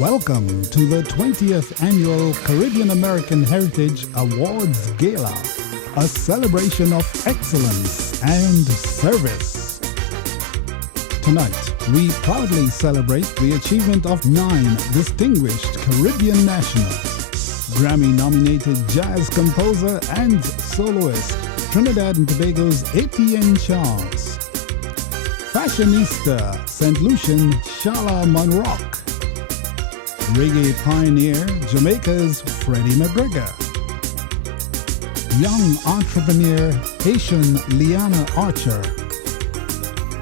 Welcome to the 20th Annual Caribbean American Heritage Awards Gala, a celebration of excellence and service. Tonight, we proudly celebrate the achievement of 9 distinguished Caribbean nationals. Grammy-nominated jazz composer and soloist, Trinidad and Tobago's Etienne Charles. Fashionista, St. Lucian Shala Monroque. Reggae pioneer, Jamaica's Freddy McGregor. Young entrepreneur, Haitian Leanna Archer.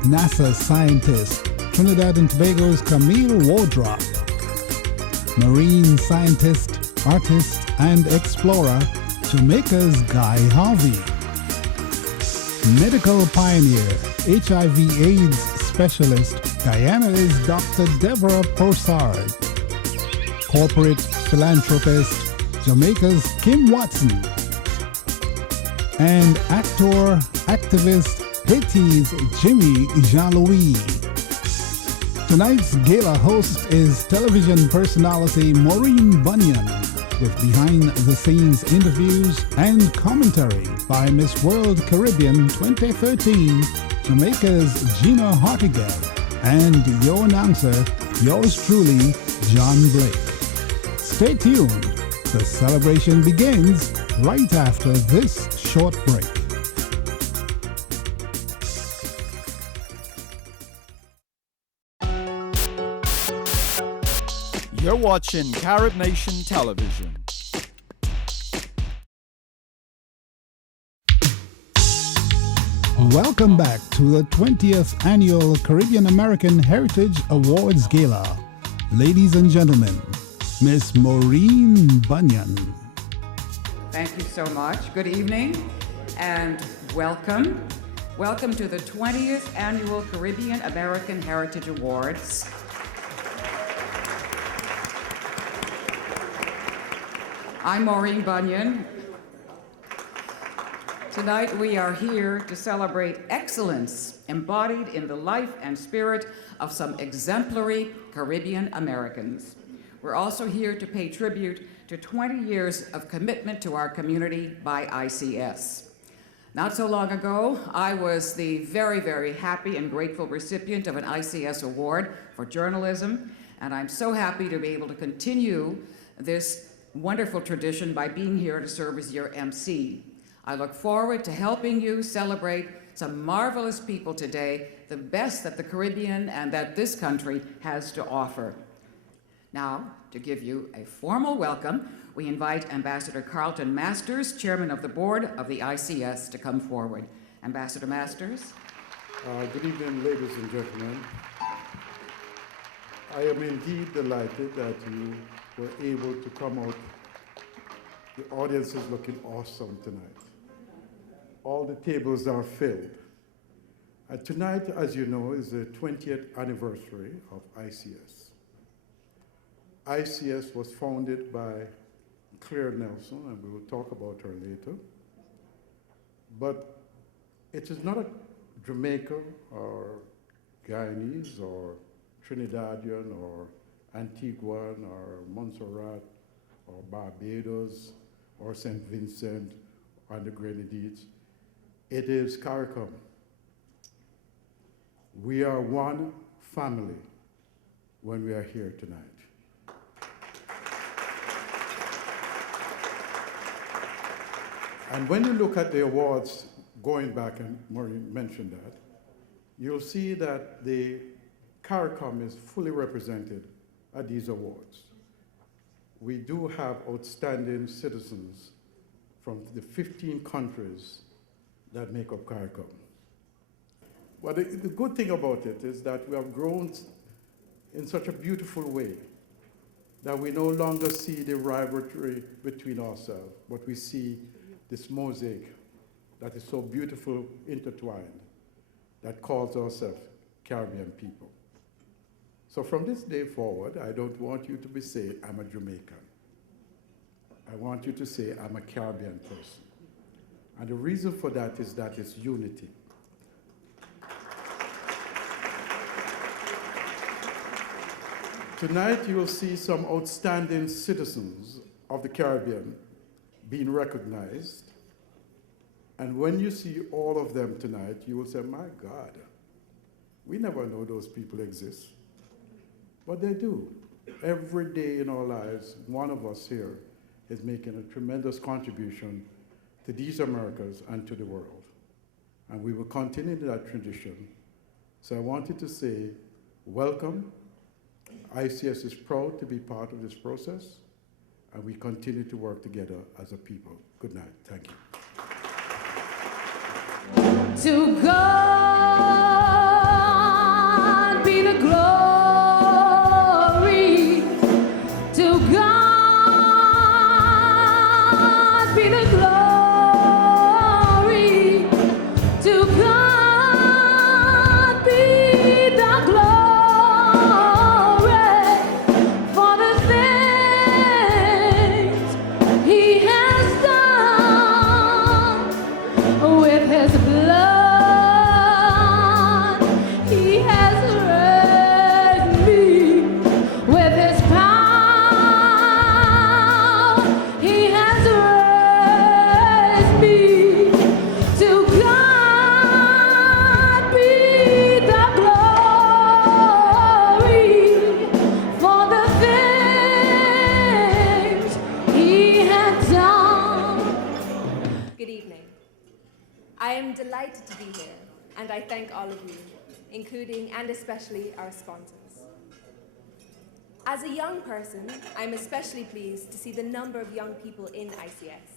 NASA scientist, Trinidad and Tobago's Camille Wardrop. Marine scientist, artist, and explorer, Jamaica's Guy Harvey. Medical pioneer, HIV-AIDS specialist, Guyana's Dr. Deborah Persaud. Corporate philanthropist, Jamaica's Kim Watson. And actor, activist, Haiti's Jimmy Jean-Louis. Tonight's gala host is television personality Maureen Bunyan, with behind-the-scenes interviews and commentary by Miss World Caribbean 2013, Jamaica's Gina Hartigan, and your announcer, yours truly, John Blake. Stay tuned. The celebration begins right after this short break. You're watching Carib Nation Television. Welcome back to the 20th Annual Caribbean American Heritage Awards Gala. Ladies and gentlemen, Miss Maureen Bunyan. Thank you so much. Good evening and welcome. Welcome to the 20th Annual Caribbean American Heritage Awards. I'm Maureen Bunyan. Tonight we are here to celebrate excellence embodied in the life and spirit of some exemplary Caribbean Americans. We're also here to pay tribute to 20 years of commitment to our community by ICS. Not so long ago, I was the very, very happy and grateful recipient of an ICS award for journalism, and I'm so happy to be able to continue this wonderful tradition by being here to serve as your MC. I look forward to helping you celebrate some marvelous people today, the best that the Caribbean and that this country has to offer. Now, to give you a formal welcome, we invite Ambassador Carlton Masters, Chairman of the Board of the ICS, to come forward. Ambassador Masters. Good evening, ladies and gentlemen. I am indeed delighted that you were able to come out. The audience is looking awesome tonight. All the tables are filled. Tonight, as you know, is the 20th anniversary of ICS. ICS was founded by Claire Nelson, and we will talk about her later. But it is not a Jamaica or Guyanese or Trinidadian or Antiguan or Montserrat or Barbados or St. Vincent and the Grenadines. It is CARAH. We are one family when we are here tonight. And when you look at the awards, going back, and Maureen mentioned that, you'll see that the CARAH is fully represented at these awards. We do have outstanding citizens from the 15 countries that make up CARAH. But the good thing about it is that we have grown in such a beautiful way that we no longer see the rivalry between ourselves, but we see this mosaic that is so beautiful, intertwined, that calls ourselves Caribbean people. So from this day forward, I don't want you to be saying, I'm a Jamaican. I want you to say, I'm a Caribbean person. And the reason for that is unity. Tonight you will see some outstanding citizens of the Caribbean being recognized. And when you see all of them tonight, you will say, my God, we never know those people exist. But they do. Every day in our lives, one of us here is making a tremendous contribution to these Americas and to the world. And we will continue that tradition. So I wanted to say, welcome. ICS is proud to be part of this process, and we continue to work together as a people. Good night. Thank you. To God be the glory. To God be the glory. To God be the glory for the things He has done with His blood. He has raised me with His power. He has raised me. To God be the glory for the things He has done. Good evening. I am delighted to be here, and I thank all of you, including and especially our sponsors. As a young person, I'm especially pleased to see the number of young people in ICS.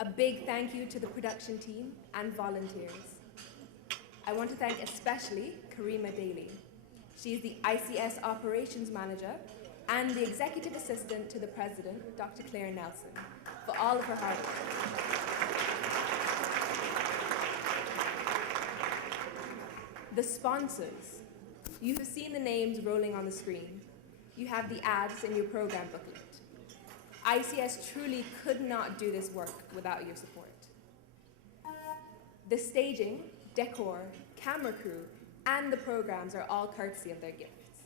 A big thank you to the production team and volunteers. I want to thank especially Karima Daly. She is the ICS Operations Manager and the Executive Assistant to the President, Dr. Claire Nelson, for all of her hard work. The sponsors. You have seen the names rolling on the screen. You have the ads in your program booklet. ICS truly could not do this work without your support. The staging, decor, camera crew, and the programs are all courtesy of their gifts.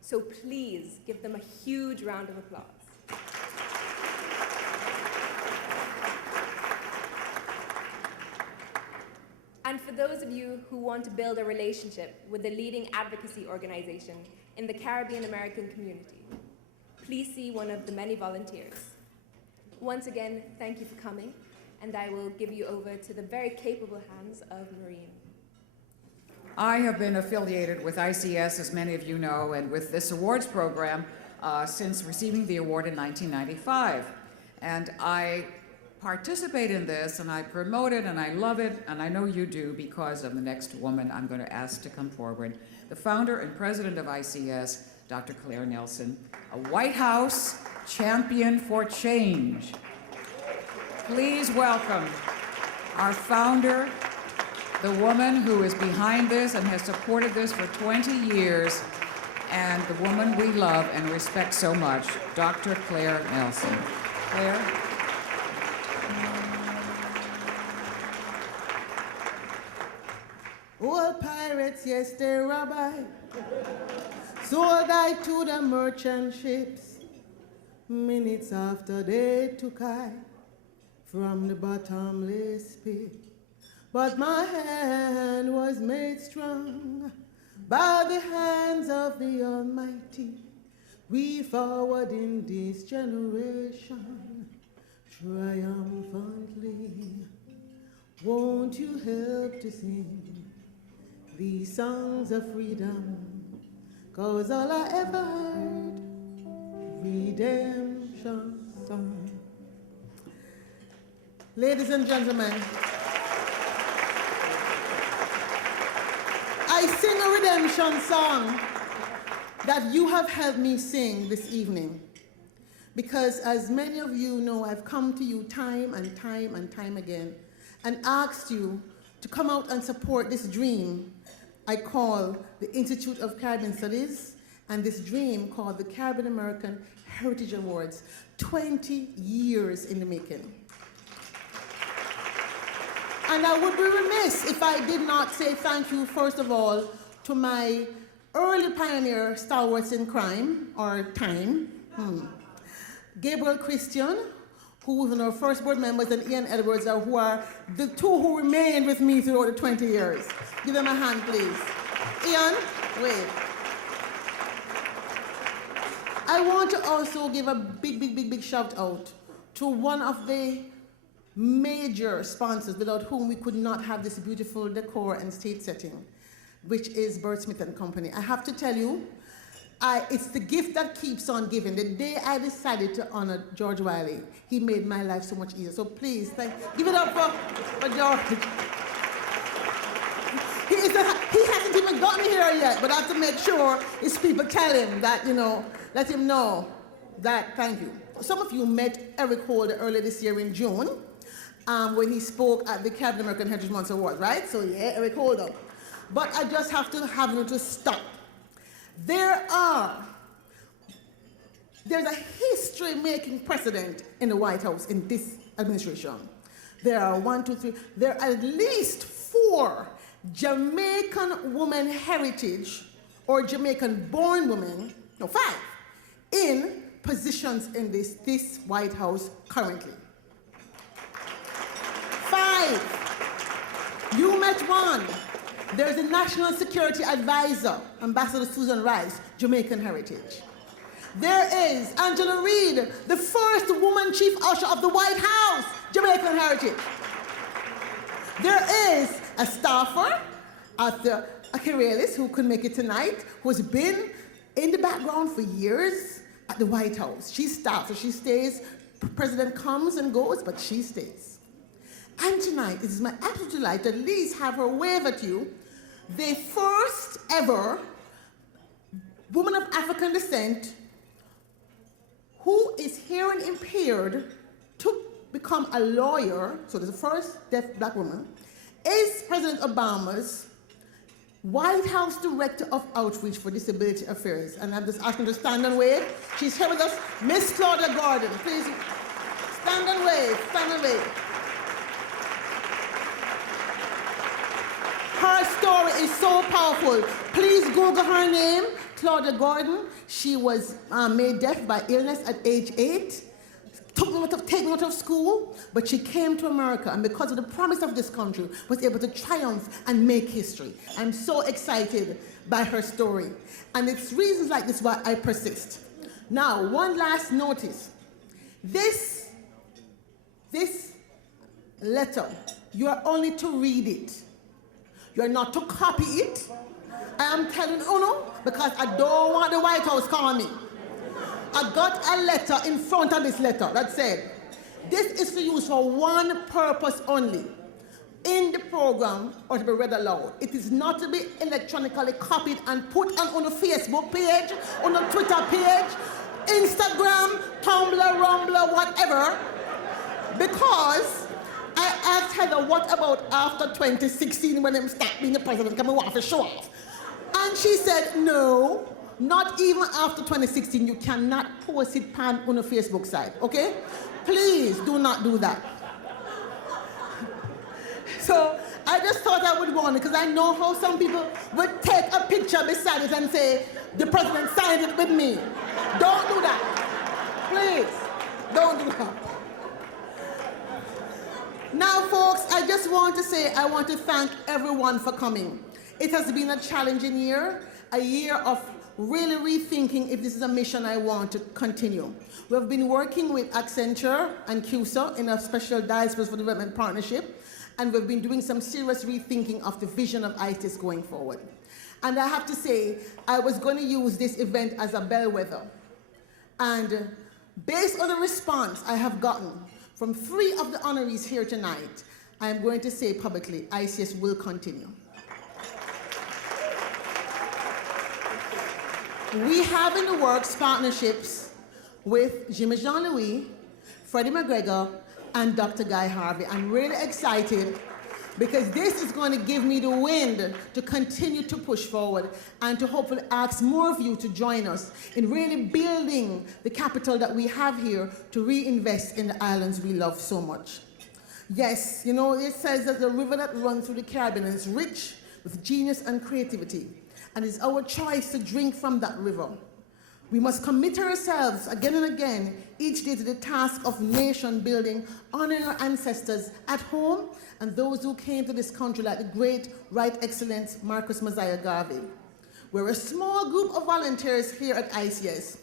So please give them a huge round of applause. And for those of you who want to build a relationship with the leading advocacy organization in the Caribbean American community, please see one of the many volunteers. Once again, thank you for coming, and I will give you over to the very capable hands of Maureen. I have been affiliated with ICS, as many of you know, and with this awards program since receiving the award in 1995. And I participate in this, and I promote it, and I love it, and I know you do because of the next woman I'm going to ask to come forward, the founder and president of ICS, Dr. Claire Nelson, a White House champion for change. Please welcome our founder, the woman who is behind this and has supported this for 20 years, and the woman we love and respect so much, Dr. Claire Nelson. Claire? Old pirates, yes, they rabbi, sold I to the merchant ships. Minutes after they took I from the bottomless pit. But my hand was made strong by the hands of the Almighty. We forward in this generation triumphantly. Won't you help to sing these songs of freedom? 'Cause all I ever heard, redemption song. Ladies and gentlemen, I sing a redemption song that you have helped me sing this evening. Because as many of you know, I've come to you time and time and time again and asked you to come out and support this dream I call the Institute of Caribbean Studies, and this dream called the Caribbean American Heritage Awards, 20 years in the making. And I would be remiss if I did not say thank you, first of all, to my early pioneer stalwarts in crime, or time, Gabriel Christian, who was one of our first board members, and Ian Edwards, who are the two who remained with me throughout the 20 years. Give them a hand, please. Ian, wave. I want to also give a big shout out to one of the major sponsors without whom we could not have this beautiful decor and stage setting, which is Burt Smith and Company. I have to tell you, it's the gift that keeps on giving. The day I decided to honor George Wiley, he made my life so much easier. So please, give it up for George. He hasn't even gotten here yet, but I have to make sure his people tell him that, let him know that, thank you. Some of you met Eric Holder earlier this year in June when he spoke at the Caribbean American Heritage Month Award, right? So yeah, Eric Holder. But I just have to have you to stop. There's a history-making precedent in the White House in this administration. There are there are at least 4 Jamaican woman heritage or Jamaican-born women, 5, in positions in this White House currently. 5. You met one. There's a National Security Advisor, Ambassador Susan Rice, Jamaican heritage. There is Angela Reid, the first woman chief usher of the White House, Jamaican heritage. There is a staffer at the Akerelis who couldn't make it tonight, who's been in the background for years at the White House. She's staff, so she stays. President comes and goes, but she stays. And tonight, it is my absolute delight to at least have her wave at you, the first ever woman of African descent who is hearing impaired to become a lawyer, so there's the first deaf black woman, is President Obama's White House Director of Outreach for Disability Affairs. And I'm just asking her to stand and wave. She's here with us, Miss Claudia Gordon. Please stand and wave, stand and wave. Her story is so powerful. Please Google her name, Claudia Gordon. She was made deaf by illness at age 8. Taken out of school, but she came to America, and because of the promise of this country, was able to triumph and make history. I'm so excited by her story. And it's reasons like this why I persist. Now, one last notice. This letter, you are only to read it. You're not to copy it. I am telling Uno, because I don't want the White House calling me. I got a letter in front of this letter that said, this is for use for one purpose only, in the program or to be read aloud. It is not to be electronically copied and put on a Facebook page, on a Twitter page, Instagram, Tumblr, Rumbler, whatever, because I asked Heather, what about after 2016 when I'm start being the president, come on, for show off? And she said, no. Not even after 2016, you cannot post it on a Facebook site, okay? Please do not do that. So I just thought I would warn it, because I know how some people would take a picture beside it and say, the president signed it with me. Don't do that. Please, don't do that. Now, folks, I just want to say I want to thank everyone for coming. It has been a challenging year, a year of really rethinking if this is a mission I want to continue. We've been working with Accenture and CUSA in a special Diasporas for Development partnership, and we've been doing some serious rethinking of the vision of ITIS going forward. And I have to say, I was going to use this event as a bellwether. And based on the response I have gotten from 3 of the honorees here tonight, I'm going to say publicly, ICS will continue. We have in the works partnerships with Jimmy Jean-Louis, Freddy McGregor, and Dr. Guy Harvey. I'm really excited because this is going to give me the wind to continue to push forward and to hopefully ask more of you to join us in really building the capital that we have here to reinvest in the islands we love so much. Yes, it says that the river that runs through the Caribbean is rich with genius and creativity. and it's our choice to drink from that river. We must commit ourselves again and again each day to the task of nation building, honoring our ancestors at home and those who came to this country like the great Right Excellence Marcus Mosiah Garvey. We're a small group of volunteers here at ICS,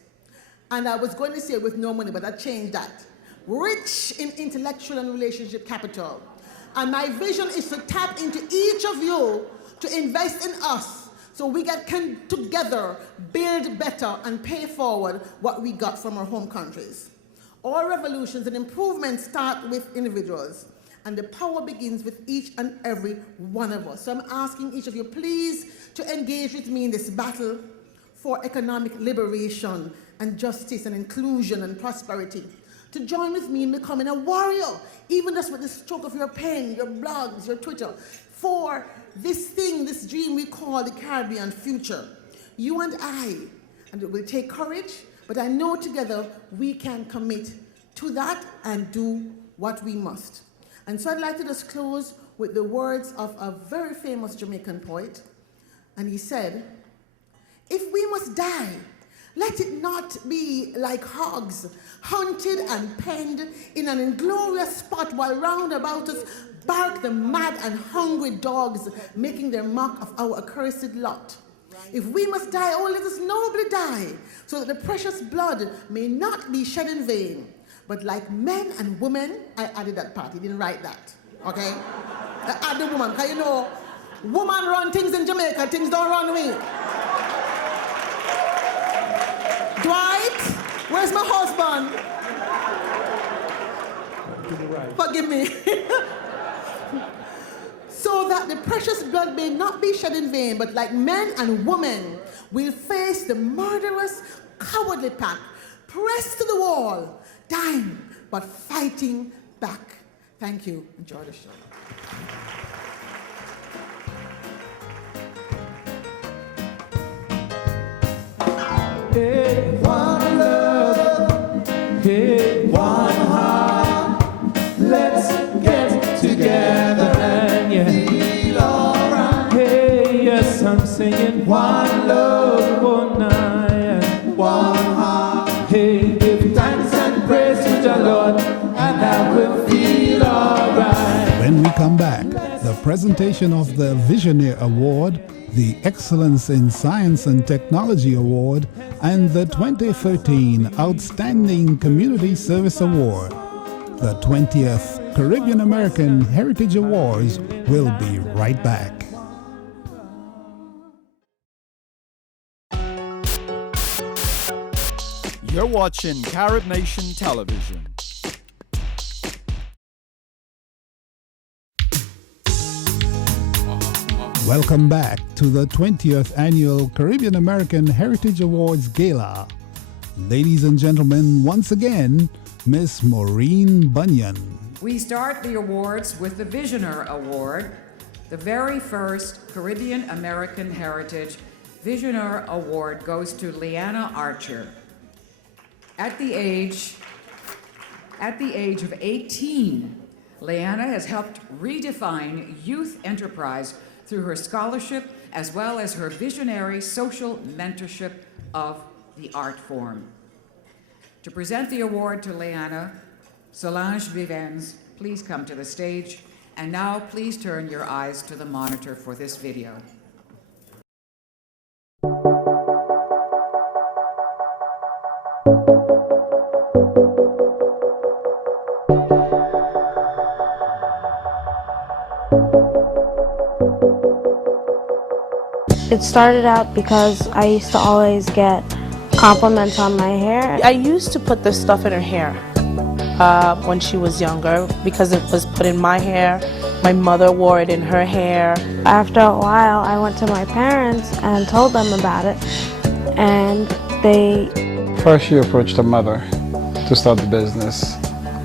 and I was going to say with no money, but I changed that. Rich in intellectual and relationship capital. And my vision is to tap into each of you to invest in us so we can together build better and pay forward what we got from our home countries. All revolutions and improvements start with individuals, and the power begins with each and every one of us. So I'm asking each of you, please, to engage with me in this battle for economic liberation and justice and inclusion and prosperity. To join with me in becoming a warrior, even just with the stroke of your pen, your blogs, your Twitter, for this thing, this dream we call the Caribbean future. You and I, and it will take courage, but I know together we can commit to that and do what we must. And so I'd like to just close with the words of a very famous Jamaican poet, and he said, "If we must die, let it not be like hogs, hunted and penned in an inglorious spot while round about us bark the mad and hungry dogs, making their mock of our accursed lot. If we must die, oh, let us nobly die, so that the precious blood may not be shed in vain. But like men and women," I added that part, he didn't write that, okay? I added the woman, because you know, woman run things in Jamaica, things don't run me. Dwight, where's my husband? Forgive me. So that the precious blood may not be shed in vain, but like men and women will face the murderous, cowardly pack, pressed to the wall, dying but fighting back. Thank you. Enjoy the show. Hey, one love, hey, one heart. Let's get together and feel alright. Hey, yes, I'm singing one love, one night, one heart. Hey, give thanks and praise to the Lord, and I will feel alright. When we come back, the presentation of the Visioneur Award, the Excellence in Science and Technology Award, and the 2013 Outstanding Community Service Award. The 20th Caribbean American Heritage Awards will be right back. You're watching Carib Nation Television. Welcome back to the 20th Annual Caribbean American Heritage Awards Gala. Ladies and gentlemen, once again, Miss Maureen Bunyan. We start the awards with the Visioneur Award, the very first Caribbean American Heritage Visioneur Award goes to Leanna Archer. At the age of 18, Leanna has helped redefine youth enterprise through her scholarship as well as her visionary social mentorship of the art form. To present the award to Leanna, Solange Vivens, please come to the stage. And now please turn your eyes to the monitor for this video. It started out because I used to always get compliments on my hair. I used to put this stuff in her hair when she was younger because it was put in my hair. My mother wore it in her hair. After a while, I went to my parents and told them about it, and they... First, she approached her mother to start the business,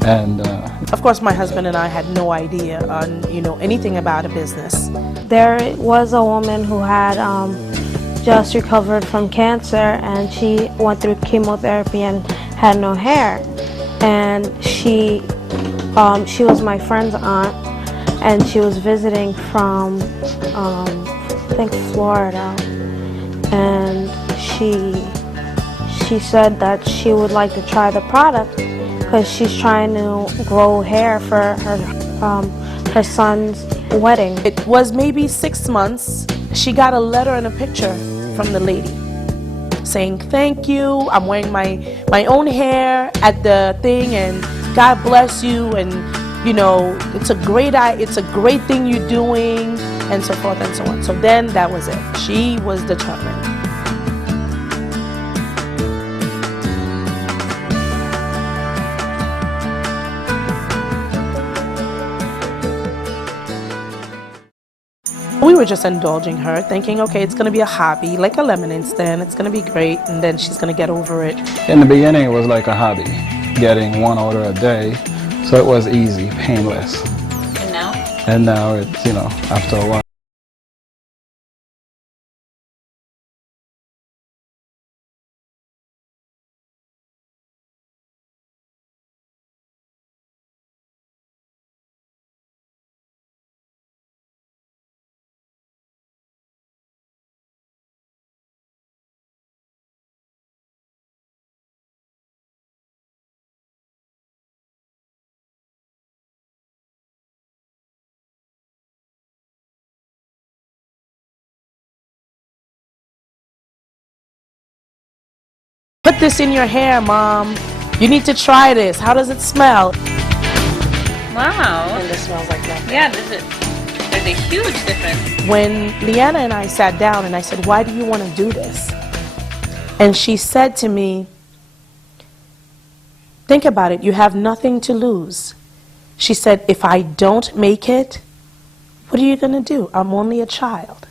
and... Of course, my husband and I had no idea on, anything about a business. There was a woman who had just recovered from cancer, and she went through chemotherapy and had no hair. And she was my friend's aunt, and she was visiting from, I think, Florida. and she said that she would like to try the product because she's trying to grow hair for her son's wedding. It was maybe 6 months. She got a letter and a picture from the lady saying, "Thank you, I'm wearing my own hair at the thing, and God bless you, and you know, it's a great thing you're doing," and so forth and so on. So then that was it. She was determined. We were just indulging her, thinking, okay, it's going to be a hobby, like a lemonade stand. It's going to be great, and then she's going to get over it. In the beginning, it was like a hobby, getting 1 order a day, so it was easy, painless. And now? And now it's, you know, after a while. Put this in your hair, Mom. You need to try this. How does it smell? Wow. And this smells like that. Yeah, there's a huge difference. When Leanna and I sat down and I said, "Why do you want to do this?" And she said to me, "Think about it. You have nothing to lose." She said, "If I don't make it, what are you going to do? I'm only a child."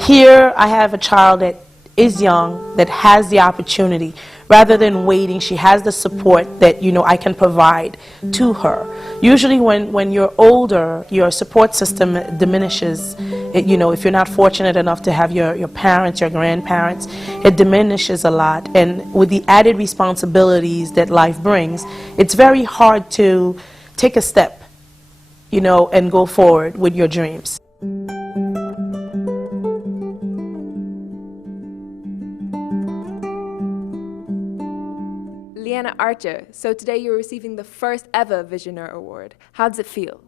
Here I have a child that is young, that has the opportunity. Rather than waiting, she has the support that, you know, I can provide to her. Usually when you're older, your support system diminishes. You know, if you're not fortunate enough to have your parents, your grandparents, it diminishes a lot. And with the added responsibilities that life brings, it's very hard to take a step, you know, and go forward with your dreams. Leanna Archer, so today you're receiving the first ever Visioneur Award. How does it feel?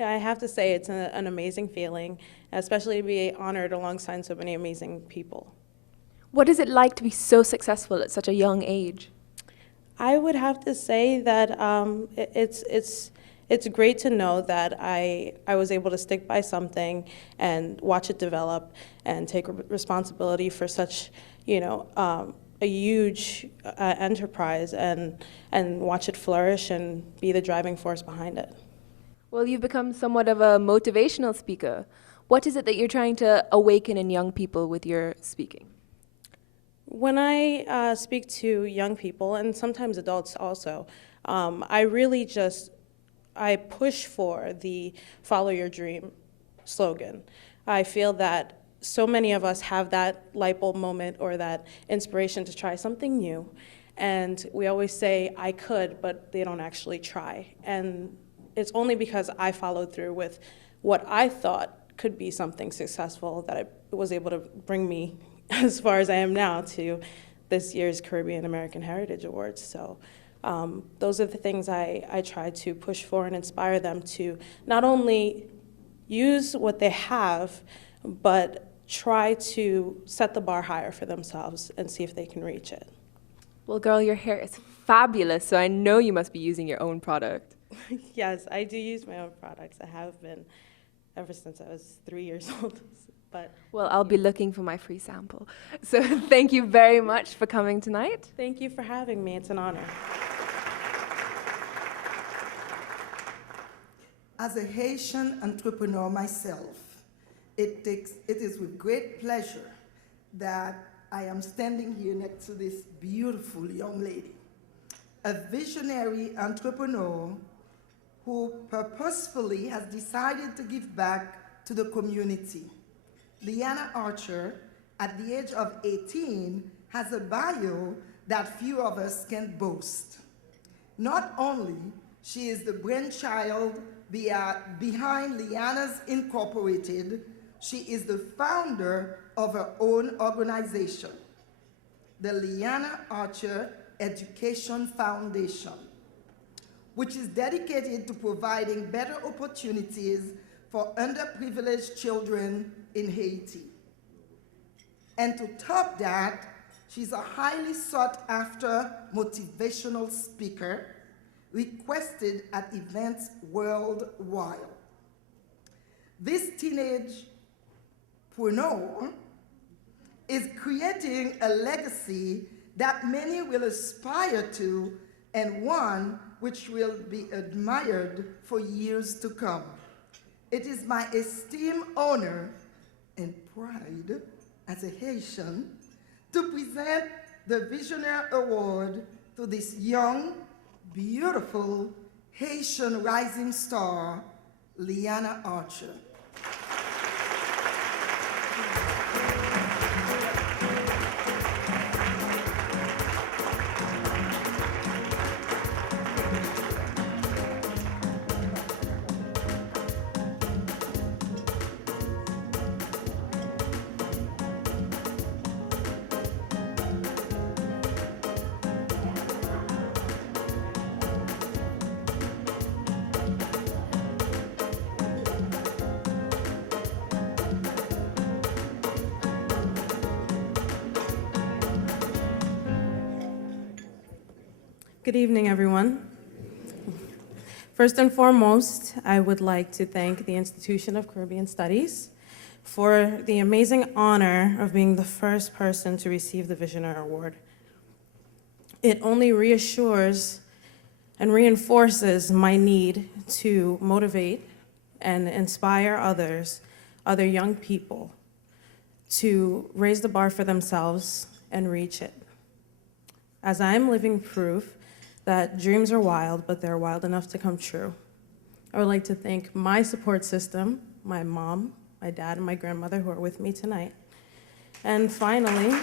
Yeah, I have to say it's an amazing feeling, especially to be honored alongside so many amazing people. What is it like to be so successful at such a young age? I would have to say that it's great to know that I was able to stick by something and watch it develop and take responsibility for such, you know, a huge enterprise and watch it flourish and be the driving force behind it. Well, you've become somewhat of a motivational speaker. What is it that you're trying to awaken in young people with your speaking? When I speak to young people, and sometimes adults also, I push for the follow your dream slogan. I feel that so many of us have that light bulb moment or that inspiration to try something new. And we always say, I could, but they don't actually try. And it's only because I followed through with what I thought could be something successful that it was able to bring me as far as I am now to this year's Caribbean American Heritage Awards. So those are the things I try to push for and inspire them to not only use what they have, but try to set the bar higher for themselves and see if they can reach it. Well, girl, your hair is fabulous, so I know you must be using your own product. Yes, I do use my own products. I have been ever since I was 3 years old. But well, I'll be looking for my free sample. So thank you very much for coming tonight. Thank you for having me. It's an honor. As a Haitian entrepreneur myself, it is with great pleasure that I am standing here next to this beautiful young lady, a visionary entrepreneur who purposefully has decided to give back to the community. Leanna Archer, at the age of 18, has a bio that few of us can boast. Not only she is the brainchild behind Leanna's Incorporated, She is the founder of her own organization, the Leanna Archer Education Foundation, which is dedicated to providing better opportunities for underprivileged children in Haiti. And to top that, she's a highly sought after motivational speaker requested at events worldwide. This teenage Persaud is creating a legacy that many will aspire to and one which will be admired for years to come. It is my esteemed honor and pride as a Haitian to present the Visioneur Award to this young, beautiful Haitian rising star, Leanna Archer. Good evening, everyone. First and foremost, I would like to thank the Institution of Caribbean Studies for the amazing honor of being the first person to receive the Visioneur Award. It only reassures and reinforces my need to motivate and inspire others, other young people, to raise the bar for themselves and reach it. As I am living proof that dreams are wild, but they're wild enough to come true. I would like to thank my support system, my mom, my dad, and my grandmother who are with me tonight. And finally,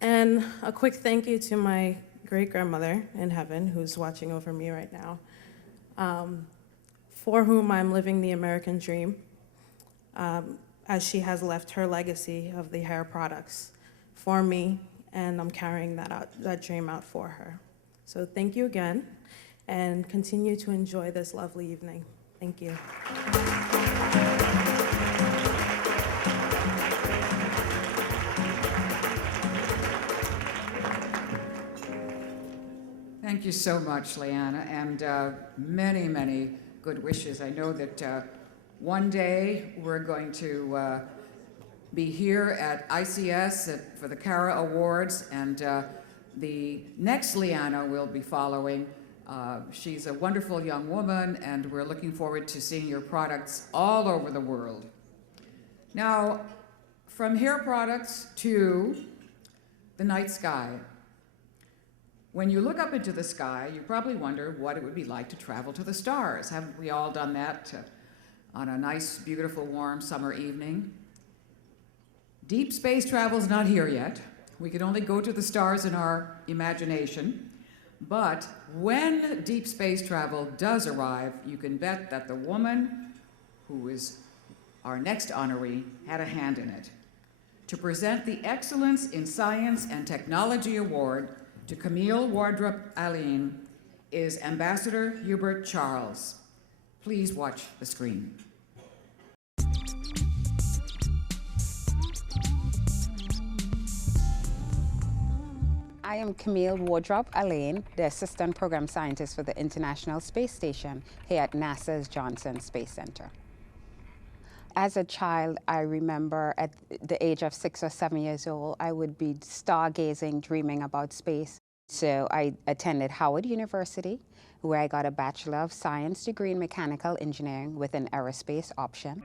and a quick thank you to my great-grandmother in heaven who's watching over me right now, for whom I'm living the American dream. As she has left her legacy of the hair products for me, and I'm carrying that dream out for her. So thank you again, and continue to enjoy this lovely evening. Thank you. Thank you so much, Leanna, and many, many good wishes. I know that one day we're going to be here at ICS for the CARAH Awards, and the next Leanna will be following. She's a wonderful young woman, and we're looking forward to seeing your products all over the world. Now, from hair products to the night sky. When you look up into the sky, you probably wonder what it would be like to travel to the stars. Haven't we all done that on a nice, beautiful, warm summer evening? Deep space travel's not here yet. We can only go to the stars in our imagination. But when deep space travel does arrive, you can bet that the woman who is our next honoree had a hand in it. To present the Excellence in Science and Technology Award to Camille, Wardrop, Alleyne is Ambassador Hubert Charles. Please watch the screen. I am Camille Wardrop Alleyne, the Assistant Program Scientist for the International Space Station here at NASA's Johnson Space Center. As a child, I remember at the age of 6 or 7 years old, I would be stargazing, dreaming about space. So I attended Howard University, where I got a Bachelor of Science degree in Mechanical Engineering with an aerospace option.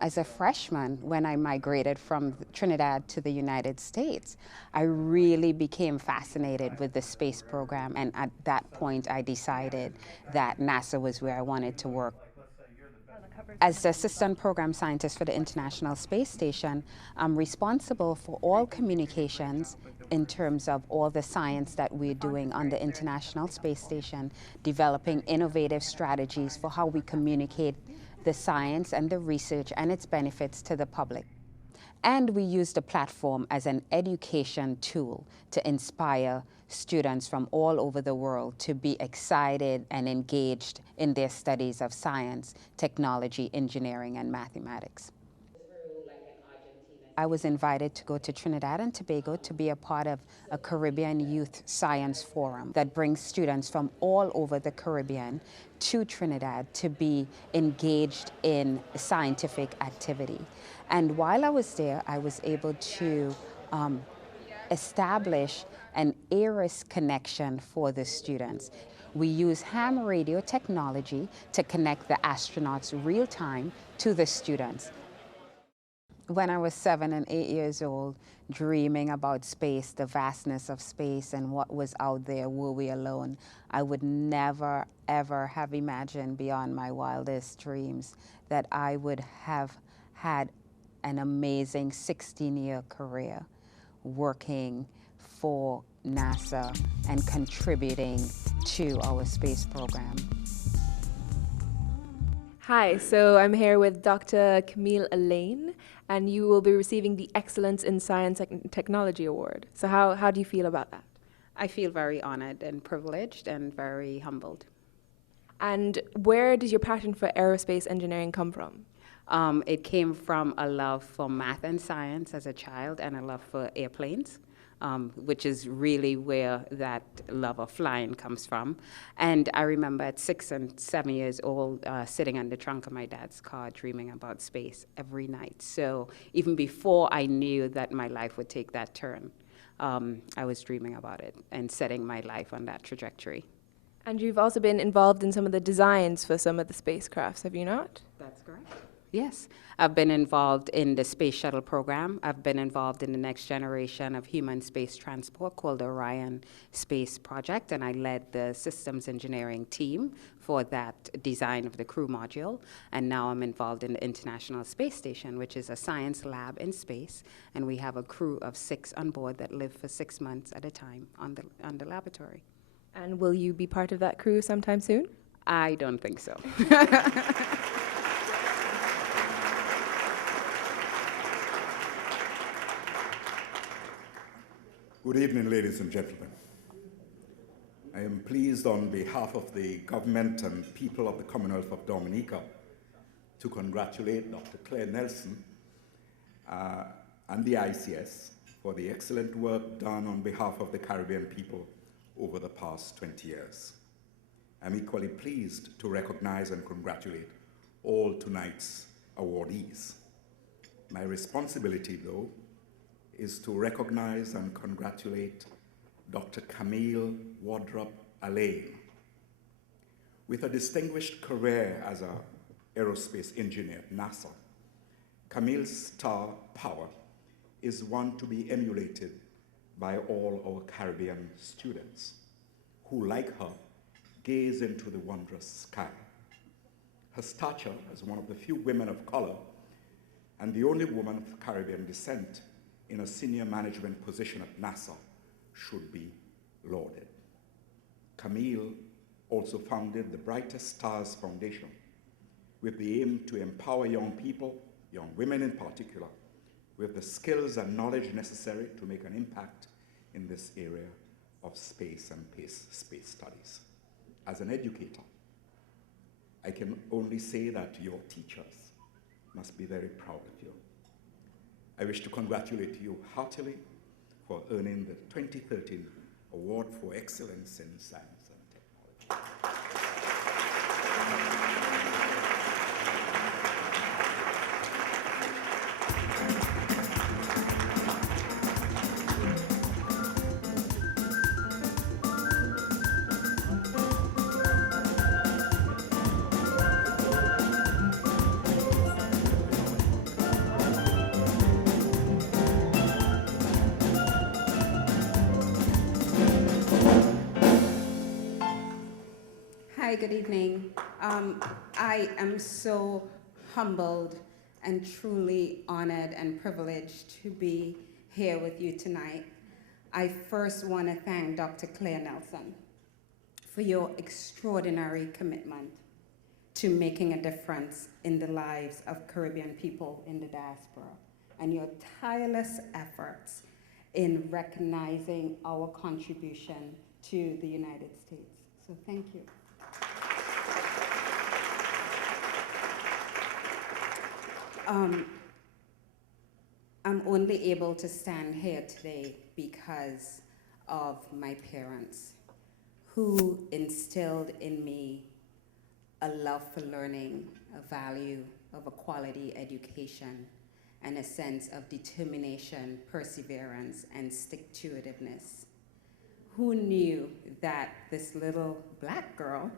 As a freshman, when I migrated from Trinidad to the United States, I really became fascinated with the space program, and at that point I decided that NASA was where I wanted to work. As the Assistant Program Scientist for the International Space Station, I'm responsible for all communications in terms of all the science that we're doing on the International Space Station, developing innovative strategies for how we communicate the science and the research and its benefits to the public. And we use the platform as an education tool to inspire students from all over the world to be excited and engaged in their studies of science, technology, engineering, and mathematics. I was invited to go to Trinidad and Tobago to be a part of a Caribbean Youth Science Forum that brings students from all over the Caribbean to Trinidad to be engaged in scientific activity. And while I was there, I was able to establish an ARIS connection for the students. We use ham radio technology to connect the astronauts real time to the students. When I was 7 and 8 years old, dreaming about space, the vastness of space and what was out there, were we alone, I would never, ever have imagined beyond my wildest dreams that I would have had an amazing 16-year career working for NASA and contributing to our space program. Hi, so I'm here with Dr. Camille Alleyne, and you will be receiving the Excellence in Science and Technology Award. So how do you feel about that? I feel very honored and privileged and very humbled. And where does your passion for aerospace engineering come from? It came from a love for math and science as a child and a love for airplanes, which is really where that love of flying comes from. And I remember at 6 and 7 years old, sitting on the trunk of my dad's car, dreaming about space every night. So even before I knew that my life would take that turn, I was dreaming about it and setting my life on that trajectory. And you've also been involved in some of the designs for some of the spacecrafts, have you not? That's correct. Yes, I've been involved in the space shuttle program. I've been involved in the next generation of human space transport called the Orion Space Project, and I led the systems engineering team for that design of the crew module. And now I'm involved in the International Space Station, which is a science lab in space, and we have a crew of 6 on board that live for 6 months at a time on the laboratory. And will you be part of that crew sometime soon? I don't think so. Good evening, ladies and gentlemen. I am pleased on behalf of the government and people of the Commonwealth of Dominica to congratulate Dr. Claire Nelson and the ICS for the excellent work done on behalf of the Caribbean people over the past 20 years. I'm equally pleased to recognize and congratulate all tonight's awardees. My responsibility, though, is to recognize and congratulate Dr. Camille Wardrop Alleyne. With a distinguished career as an aerospace engineer at NASA, Camille's star power is one to be emulated by all our Caribbean students who, like her, gaze into the wondrous sky. Her stature as one of the few women of color and the only woman of Caribbean descent in a senior management position at NASA should be lauded. Camille also founded the Brightest Stars Foundation with the aim to empower young people, young women in particular, with the skills and knowledge necessary to make an impact in this area of space and space studies. As an educator, I can only say that your teachers must be very proud of you. I wish to congratulate you heartily for earning the 2013 Award for Excellence in Science and Technology. Hi, good evening. I am so humbled and truly honored and privileged to be here with you tonight. I first want to thank Dr. Claire Nelson for your extraordinary commitment to making a difference in the lives of Caribbean people in the diaspora, and your tireless efforts in recognizing our contribution to the United States. So thank you. I'm only able to stand here today because of my parents, who instilled in me a love for learning, a value of a quality education, and a sense of determination, perseverance, and stick-to-itiveness. Who knew that this little black girl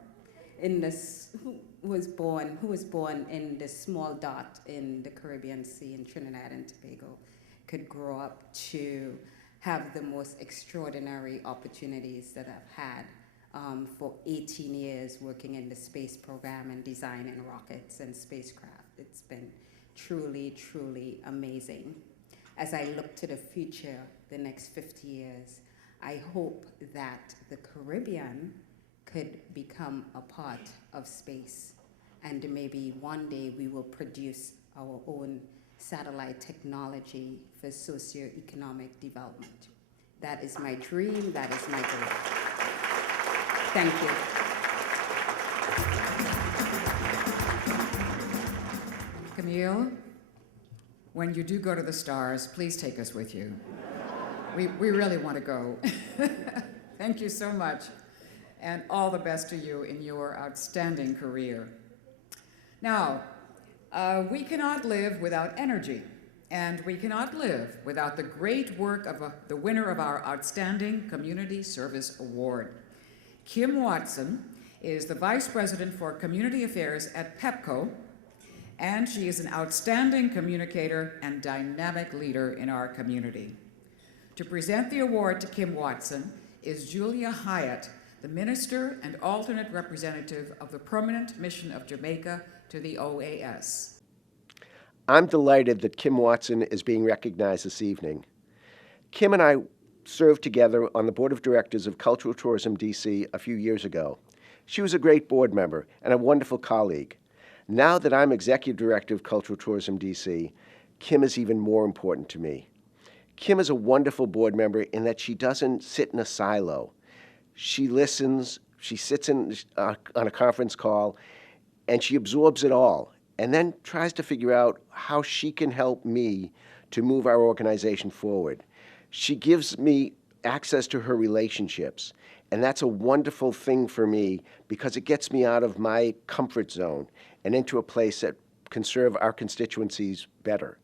who was born in this small dot in the Caribbean Sea in Trinidad and Tobago could grow up to have the most extraordinary opportunities that I've had for 18 years working in the space program and designing rockets and spacecraft. It's been truly, truly amazing. As I look to the future, the next 50 years, I hope that the Caribbean could become a part of space, and maybe one day we will produce our own satellite technology for socioeconomic development. That is my dream, that is my goal. Thank you. Camille, when you do go to the stars, please take us with you. We really want to go. Thank you so much, and all the best to you in your outstanding career. Now, we cannot live without energy, and we cannot live without the great work of the winner of our Outstanding Community Service Award. Kim Watson is the Vice President for Community Affairs at PEPCO, and she is an outstanding communicator and dynamic leader in our community. To present the award to Kim Watson is Julia Hyatt, the Minister and alternate representative of the Permanent Mission of Jamaica to the OAS. I'm delighted that Kim Watson is being recognized this evening. Kim and I served together on the Board of Directors of Cultural Tourism DC a few years ago. She was a great board member and a wonderful colleague. Now that I'm Executive Director of Cultural Tourism DC, Kim is even more important to me. Kim is a wonderful board member in that she doesn't sit in a silo. She listens, she sits on a conference call, and she absorbs it all, and then tries to figure out how she can help me to move our organization forward. She gives me access to her relationships, and that's a wonderful thing for me because it gets me out of my comfort zone and into a place that can serve our constituencies better.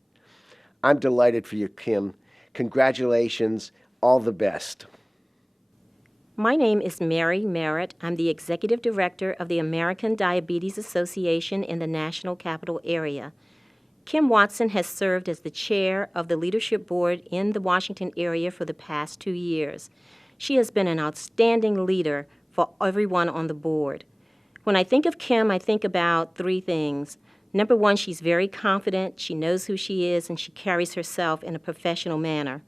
I'm delighted for you, Kim. Congratulations, all the best. My name is Mary Merritt. I'm the Executive Director of the American Diabetes Association in the National Capital Area. Kim Watson has served as the chair of the leadership board in the Washington area for the past 2 years. She has been an outstanding leader for everyone on the board. When I think of Kim, I think about 3 things. Number 1, she's very confident, she knows who she is, and she carries herself in a professional manner.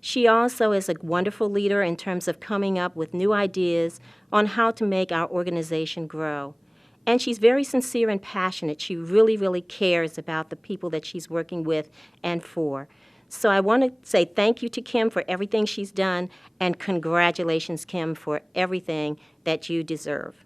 She also is a wonderful leader in terms of coming up with new ideas on how to make our organization grow. And she's very sincere and passionate. She really, really cares about the people that she's working with and for. So I want to say thank you to Kim for everything she's done, and congratulations, Kim, for everything that you deserve.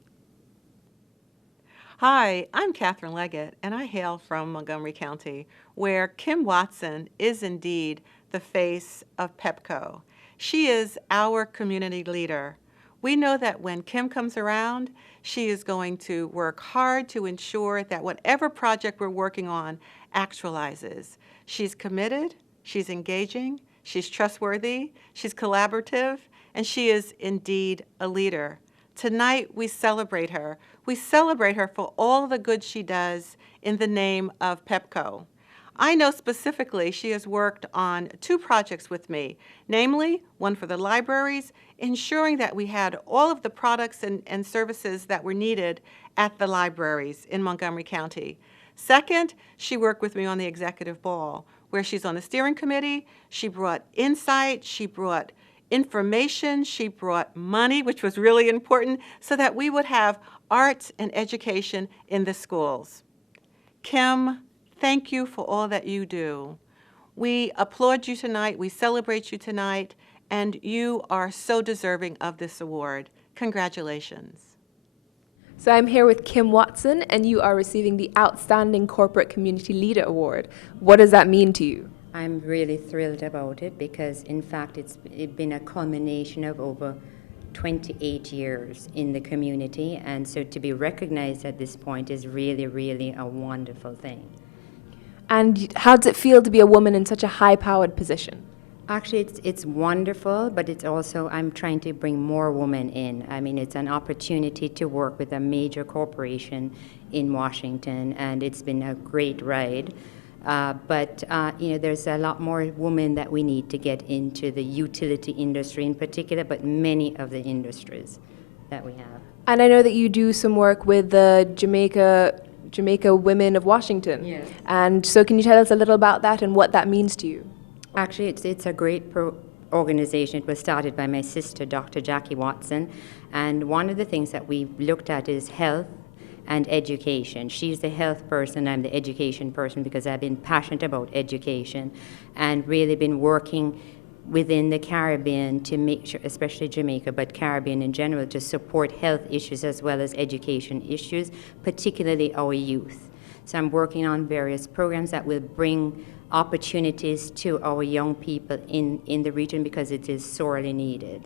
Hi, I'm Catherine Leggett, and I hail from Montgomery County, where Kim Watson is indeed the face of PEPCO. She is our community leader. We know that when Kim comes around, she is going to work hard to ensure that whatever project we're working on actualizes. She's committed, she's engaging, she's trustworthy, she's collaborative, and she is indeed a leader. Tonight, we celebrate her. We celebrate her for all the good she does in the name of PEPCO. I know specifically she has worked on 2 projects with me, namely one for the libraries, ensuring that we had all of the products and services that were needed at the libraries in Montgomery County. Second, she worked with me on the executive ball, where she's on the steering committee. She brought insight, she brought information, she brought money, which was really important, so that we would have arts and education in the schools. Kim, thank you for all that you do. We applaud you tonight, we celebrate you tonight, and you are so deserving of this award. Congratulations. So I'm here with Kim Watson, and you are receiving the Outstanding Corporate Community Leader Award. What does that mean to you? I'm really thrilled about it because, in fact, it's been a culmination of over 28 years in the community, and so to be recognized at this point is really, really a wonderful thing. And how does it feel to be a woman in such a high-powered position? Actually, it's wonderful, but it's also, I'm trying to bring more women in. I mean, it's an opportunity to work with a major corporation in Washington, and it's been a great ride. But there's a lot more women that we need to get into the utility industry in particular, but many of the industries that we have. And I know that you do some work with the Jamaica Women of Washington. Yes. And so can you tell us a little about that and what that means to you? Actually, it's a great organization. It was started by my sister, Dr. Jackie Watson, and one of the things that we looked at is health and education. She's the health person, I'm the education person, because I've been passionate about education and really been working within the Caribbean to make sure, especially Jamaica, but Caribbean in general, to support health issues as well as education issues, particularly our youth. So I'm working on various programs that will bring opportunities to our young people in the region because it is sorely needed.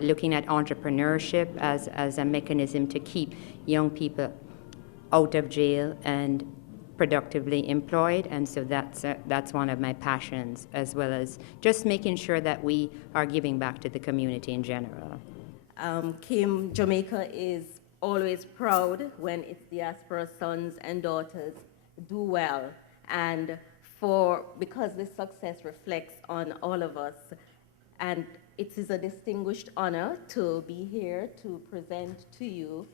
Looking at entrepreneurship as a mechanism to keep young people out of jail and productively employed, and so that's one of my passions, as well as just making sure that we are giving back to the community in general. Kim, Jamaica is always proud when its diaspora sons and daughters do well, and because this success reflects on all of us, and it is a distinguished honor to be here to present to you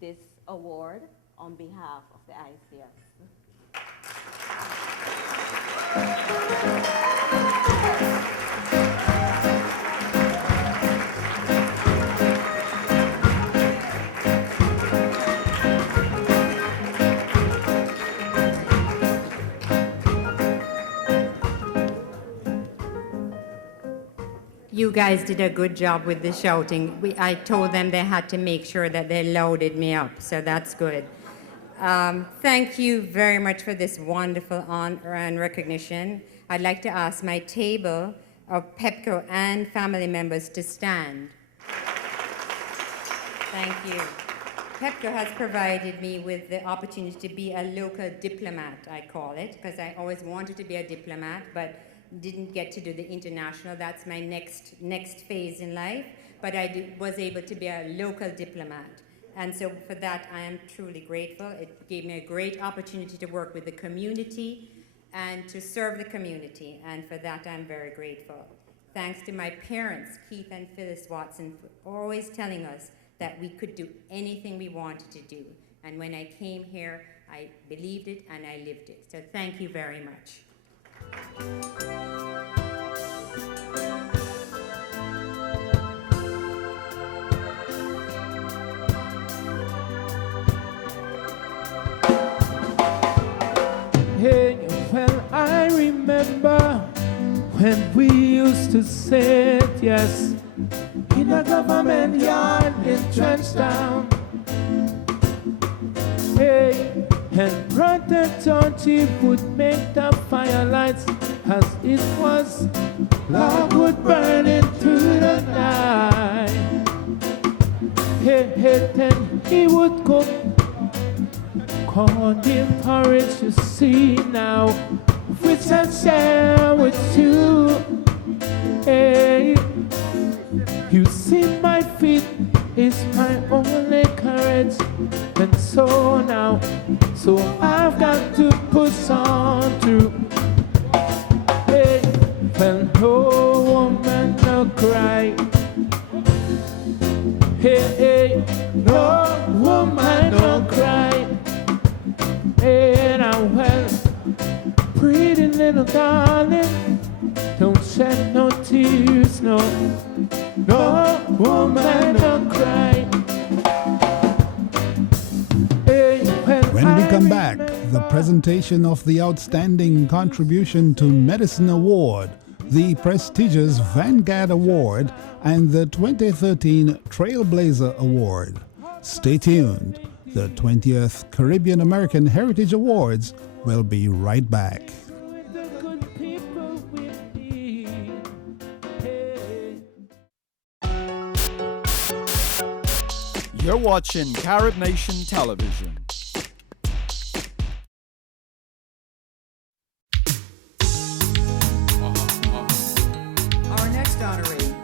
this award on behalf of the ICS. You guys did a good job with the shouting. I told them they had to make sure that they loaded me up, so that's good. Thank you very much for this wonderful honor and recognition. I'd like to ask my table of PEPCO and family members to stand. Thank you. PEPCO has provided me with the opportunity to be a local diplomat, I call it, because I always wanted to be a diplomat, but didn't get to do the international. That's my next phase in life, but I was able to be a local diplomat. And so for that, I am truly grateful. It gave me a great opportunity to work with the community and to serve the community, and for that, I'm very grateful. Thanks to my parents, Keith and Phyllis Watson, for always telling us that we could do anything we wanted to do. And when I came here, I believed it and I lived it. So thank you very much. Hey, well, I remember when we used to sit, yes, in a government yard in Trenchtown. Hey, and Brother Township would make the firelights as it was logwood burning through the night. Hey, then he would cook corn in porridge, you see now, which I share with you. Hey, you see my feet is my only courage, and so now, so I've got to push on through. Hey, well, no woman no cry. Hey, no woman no cry. Hey, now, well, pretty little darling, don't shed no tears, no. the presentation of the Outstanding Contribution to Medicine Award, the prestigious Vanguard Award, and the 2013 Trailblazer Award. Stay tuned. The 20th Caribbean American Heritage Awards will be right back. You're watching Carib Nation Television. Our next honoree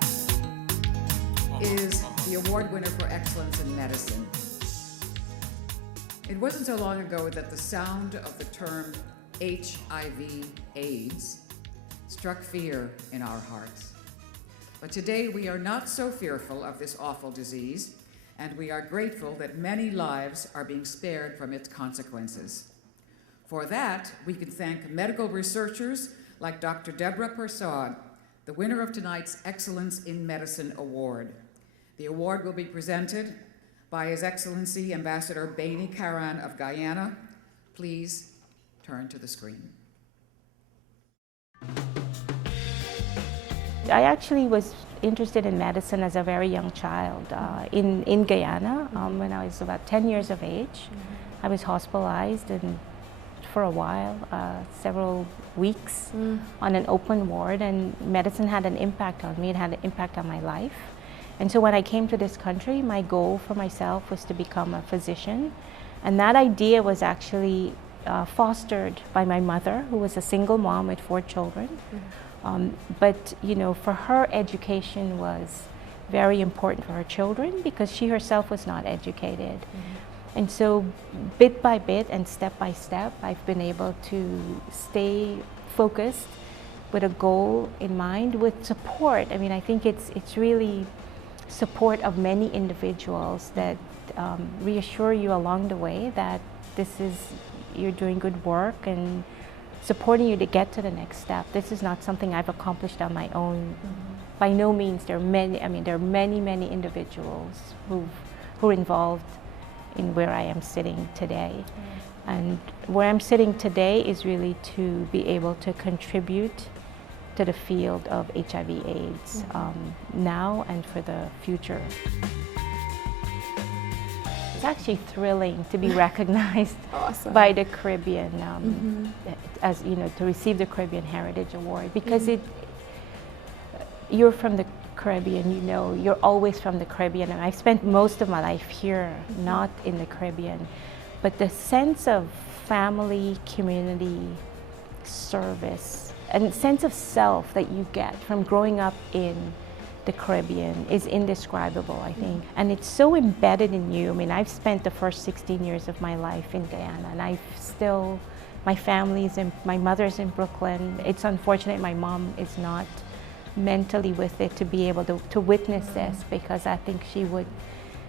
is the award winner for excellence in medicine. It wasn't so long ago that the sound of the term HIV-AIDS struck fear in our hearts. But today we are not so fearful of this awful disease, and we are grateful that many lives are being spared from its consequences. For that, we can thank medical researchers like Dr. Deborah Persaud, the winner of tonight's Excellence in Medicine Award. The award will be presented by His Excellency Ambassador Baini Karan of Guyana. Please turn to the screen. I actually was interested in medicine as a very young child. In Guyana, when I was about 10 years of age, I was hospitalized and for a while, several weeks on an open ward, and medicine had an impact on me. It had an impact on my life. And so when I came to this country, my goal for myself was to become a physician. And that idea was actually fostered by my mother, who was a single mom with 4 children. But you know, for her, education was very important for her children because she herself was not educated. And so bit by bit and step by step, I've been able to stay focused with a goal in mind, with support. I mean, I think it's really support of many individuals that reassure you along the way that you're doing good work and supporting you to get to the next step. This is not something I've accomplished on my own. By no means. There are many individuals who are involved in where I am sitting today. And where I'm sitting today is really to be able to contribute to the field of HIV/AIDS now and for the future. It's actually thrilling to be recognized by the Caribbean, as you know, to receive the Caribbean Heritage Award, because you're from the Caribbean, you know, you're always from the Caribbean, and I've spent most of my life here, not in the Caribbean, but the sense of family, community, service, and sense of self that you get from growing up in the Caribbean is indescribable, I think. And it's so embedded in you. I mean, I've spent the first 16 years of my life in Guyana, and my family's my mother's in Brooklyn. It's unfortunate my mom is not mentally with it to be able to witness this, because I think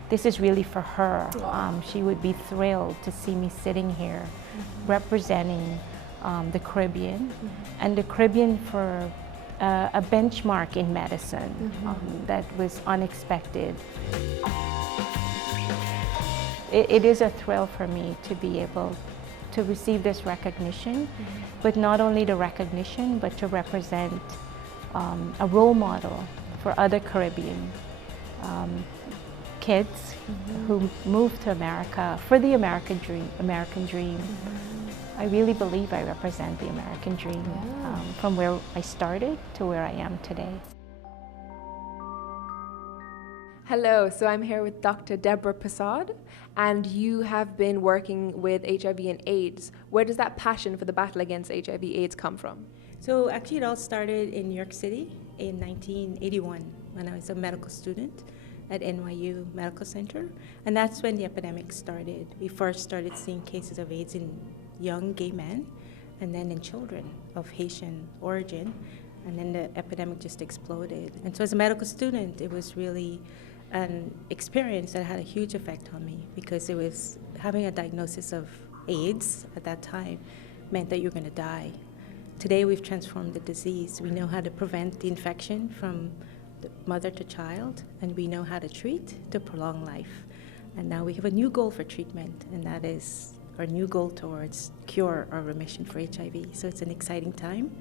this is really for her. She would be thrilled to see me sitting here representing the Caribbean, and the Caribbean for a benchmark in medicine that was unexpected. It is a thrill for me to be able to receive this recognition, but not only the recognition, but to represent a role model for other Caribbean kids who moved to America for the American dream. I really believe I represent the American dream from where I started to where I am today. Hello, so I'm here with Dr. Deborah Persaud, and you have been working with HIV and AIDS. Where does that passion for the battle against HIV/AIDS come from? So actually it all started in New York City in 1981 when I was a medical student at NYU Medical Center, and that's when the epidemic started. We first started seeing cases of AIDS in young gay men, and then in children of Haitian origin, and then the epidemic just exploded. And so as a medical student, it was really an experience that had a huge effect on me, because it was having a diagnosis of AIDS at that time meant that you're going to die. Today we've transformed the disease. We know how to prevent the infection from the mother to child, and we know how to treat to prolong life. And now we have a new goal for treatment, and that is our new goal towards cure or remission for HIV. So it's an exciting time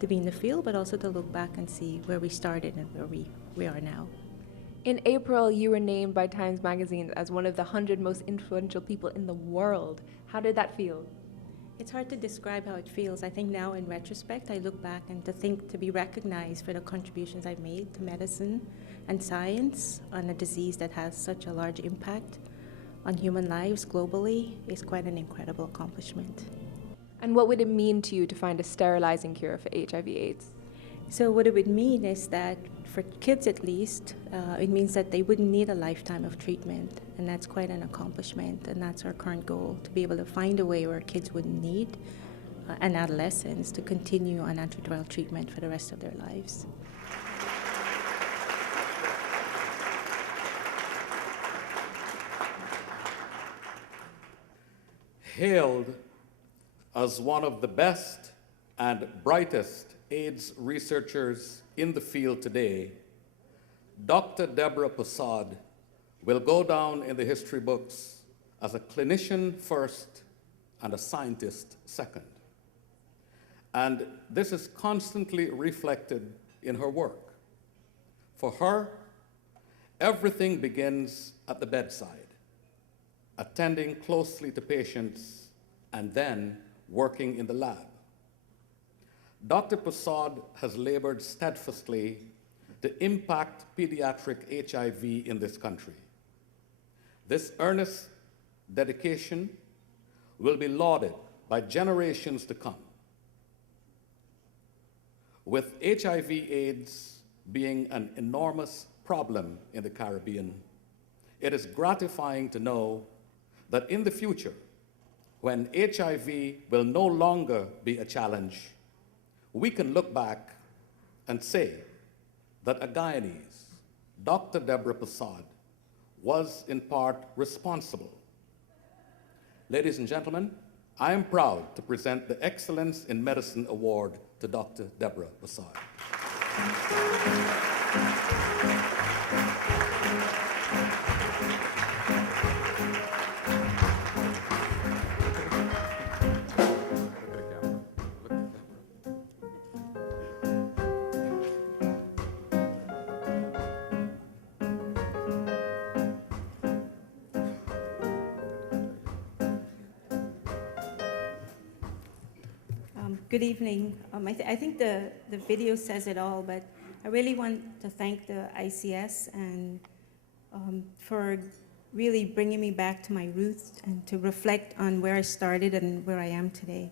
to be in the field, but also to look back and see where we started and where we are now. In April, you were named by Times Magazine as one of the 100 most influential people in the world. How did that feel? It's hard to describe how it feels. I think now in retrospect, I look back and to be recognized for the contributions I've made to medicine and science on a disease that has such a large impact on human lives globally is quite an incredible accomplishment. And what would it mean to you to find a sterilizing cure for HIV-AIDS? So what it would mean is that for kids at least, it means that they wouldn't need a lifetime of treatment, and that's quite an accomplishment, and that's our current goal, to be able to find a way where kids wouldn't need and adolescents to continue on antiretroviral treatment for the rest of their lives. Hailed as one of the best and brightest AIDS researchers in the field today, Dr. Deborah Persaud will go down in the history books as a clinician first and a scientist second. And this is constantly reflected in her work. For her, everything begins at the bedside, attending closely to patients and then working in the lab. Dr. Persaud has labored steadfastly to impact pediatric HIV in this country. This earnest dedication will be lauded by generations to come. With HIV-AIDS being an enormous problem in the Caribbean, it is gratifying to know that in the future, when HIV will no longer be a challenge, we can look back and say that a Guyanese, Dr. Deborah Persaud, was in part responsible. Ladies and gentlemen, I am proud to present the Excellence in Medicine Award to Dr. Deborah Persaud. Good evening. I think the video says it all, but I really want to thank the ICS and for really bringing me back to my roots and to reflect on where I started and where I am today.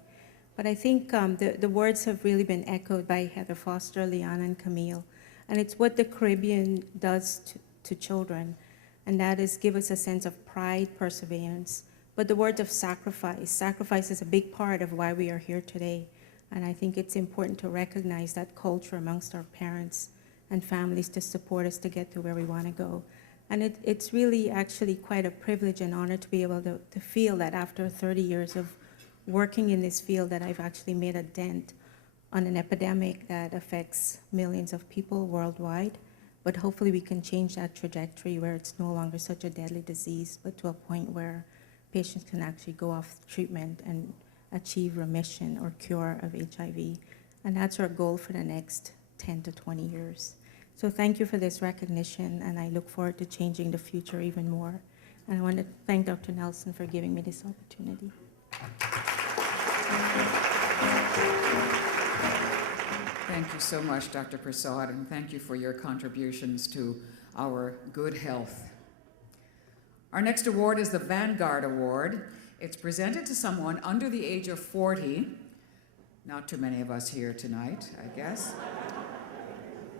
But I think the words have really been echoed by Heather Foster, Leanna, and Camille, and it's what the Caribbean does to children, and that is give us a sense of pride, perseverance, but the word of sacrifice. Sacrifice is a big part of why we are here today. And I think it's important to recognize that culture amongst our parents and families to support us to get to where we want to go. And it's really actually quite a privilege and honor to be able to feel that after 30 years of working in this field that I've actually made a dent on an epidemic that affects millions of people worldwide. But hopefully we can change that trajectory where it's no longer such a deadly disease, but to a point where patients can actually go off treatment and achieve remission or cure of HIV. And that's our goal for the next 10 to 20 years. So thank you for this recognition, and I look forward to changing the future even more. And I want to thank Dr. Nelson for giving me this opportunity. Thank you so much, Dr. Persaud, and thank you for your contributions to our good health. Our next award is the Vanguard Award. It's presented to someone under the age of 40. Not too many of us here tonight, I guess.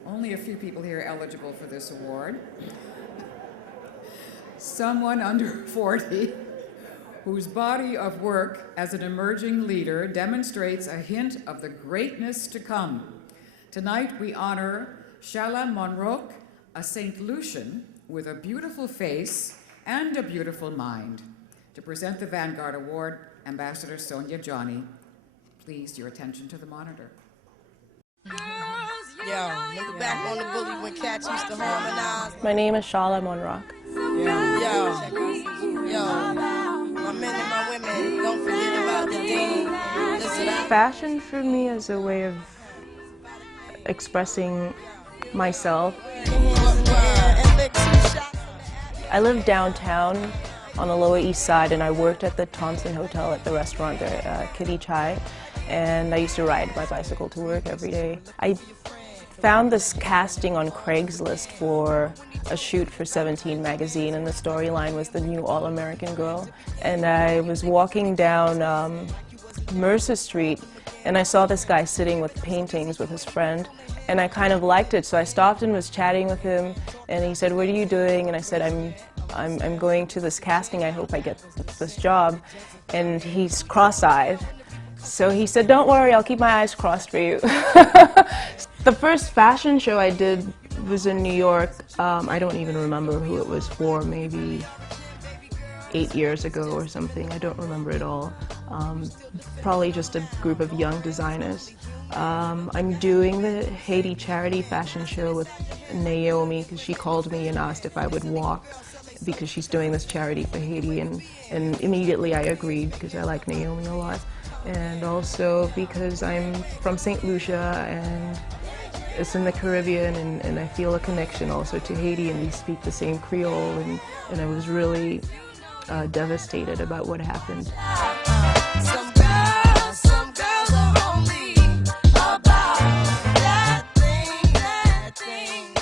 Only a few people here eligible for this award. Someone under 40 whose body of work as an emerging leader demonstrates a hint of the greatness to come. Tonight we honor Shala Monroque, a St. Lucian with a beautiful face and a beautiful mind. To present the Vanguard Award, Ambassador Sonia Johnny. Please, your attention to the monitor. Yo, look back on the bully when cats used to harmonize. My name is Shala Monroque. Yo, my men and my women, don't Fashion for me is a way of expressing myself. I live downtown on the Lower East Side, and I worked at the Thompson Hotel at the restaurant there, Kitty Chai, and I used to ride my bicycle to work every day. I found this casting on Craigslist for a shoot for 17 magazine, and the storyline was the new All-American Girl. And I was walking down Mercer Street, and I saw this guy sitting with paintings with his friend, and I kind of liked it, so I stopped and was chatting with him, and he said, "What are you doing?" And I said, I'm going to this casting, I hope I get this job. And he's cross-eyed. So he said, "Don't worry, I'll keep my eyes crossed for you." The first fashion show I did was in New York. I don't even remember who it was for, maybe 8 years ago or something. I don't remember it all. Probably just a group of young designers. I'm doing the Haiti charity fashion show with Naomi because she called me and asked if I would walk because she's doing this charity for Haiti, and immediately I agreed because I like Naomi a lot. And also because I'm from St. Lucia and it's in the Caribbean, and I feel a connection also to Haiti, and we speak the same Creole, and I was really devastated about what happened. Some girls are only about that thing.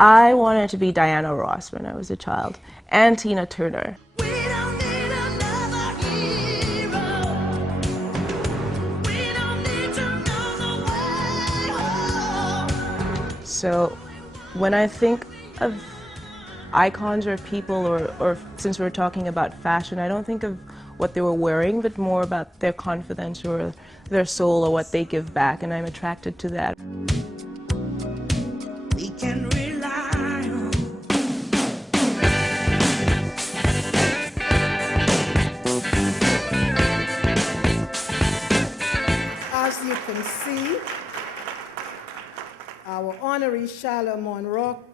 I wanted to be Diana Ross when I was a child, and Tina Turner. So when I think of icons or people, or since we're talking about fashion, I don't think of what they were wearing, but more about their confidence or their soul or what they give back, and I'm attracted to that. We can rely on. As you can see, our honoree Shala Monroque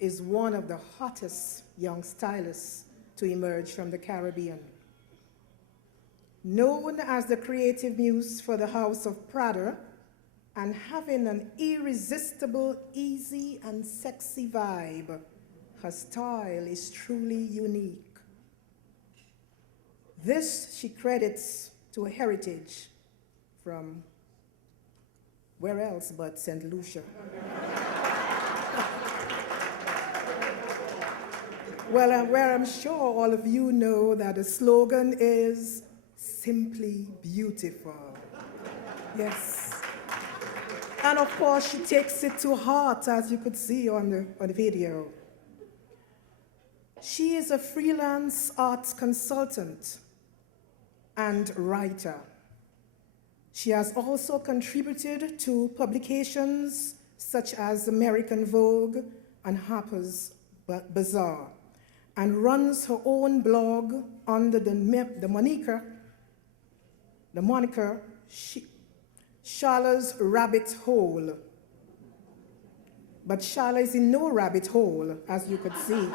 is one of the hottest young stylists to emerge from the Caribbean. Known as the creative muse for the House of Prada, and having an irresistible, easy and sexy vibe, her style is truly unique. This she credits to a heritage from where else but St. Lucia. Well, where I'm sure all of you know that the slogan is simply beautiful. Yes. And of course, she takes it to heart, as you could see on the video. She is a freelance arts consultant and writer. She has also contributed to publications such as American Vogue and Harper's Bazaar, and runs her own blog under the moniker Shala's Rabbit Hole. But Shala is in no rabbit hole, as you could see.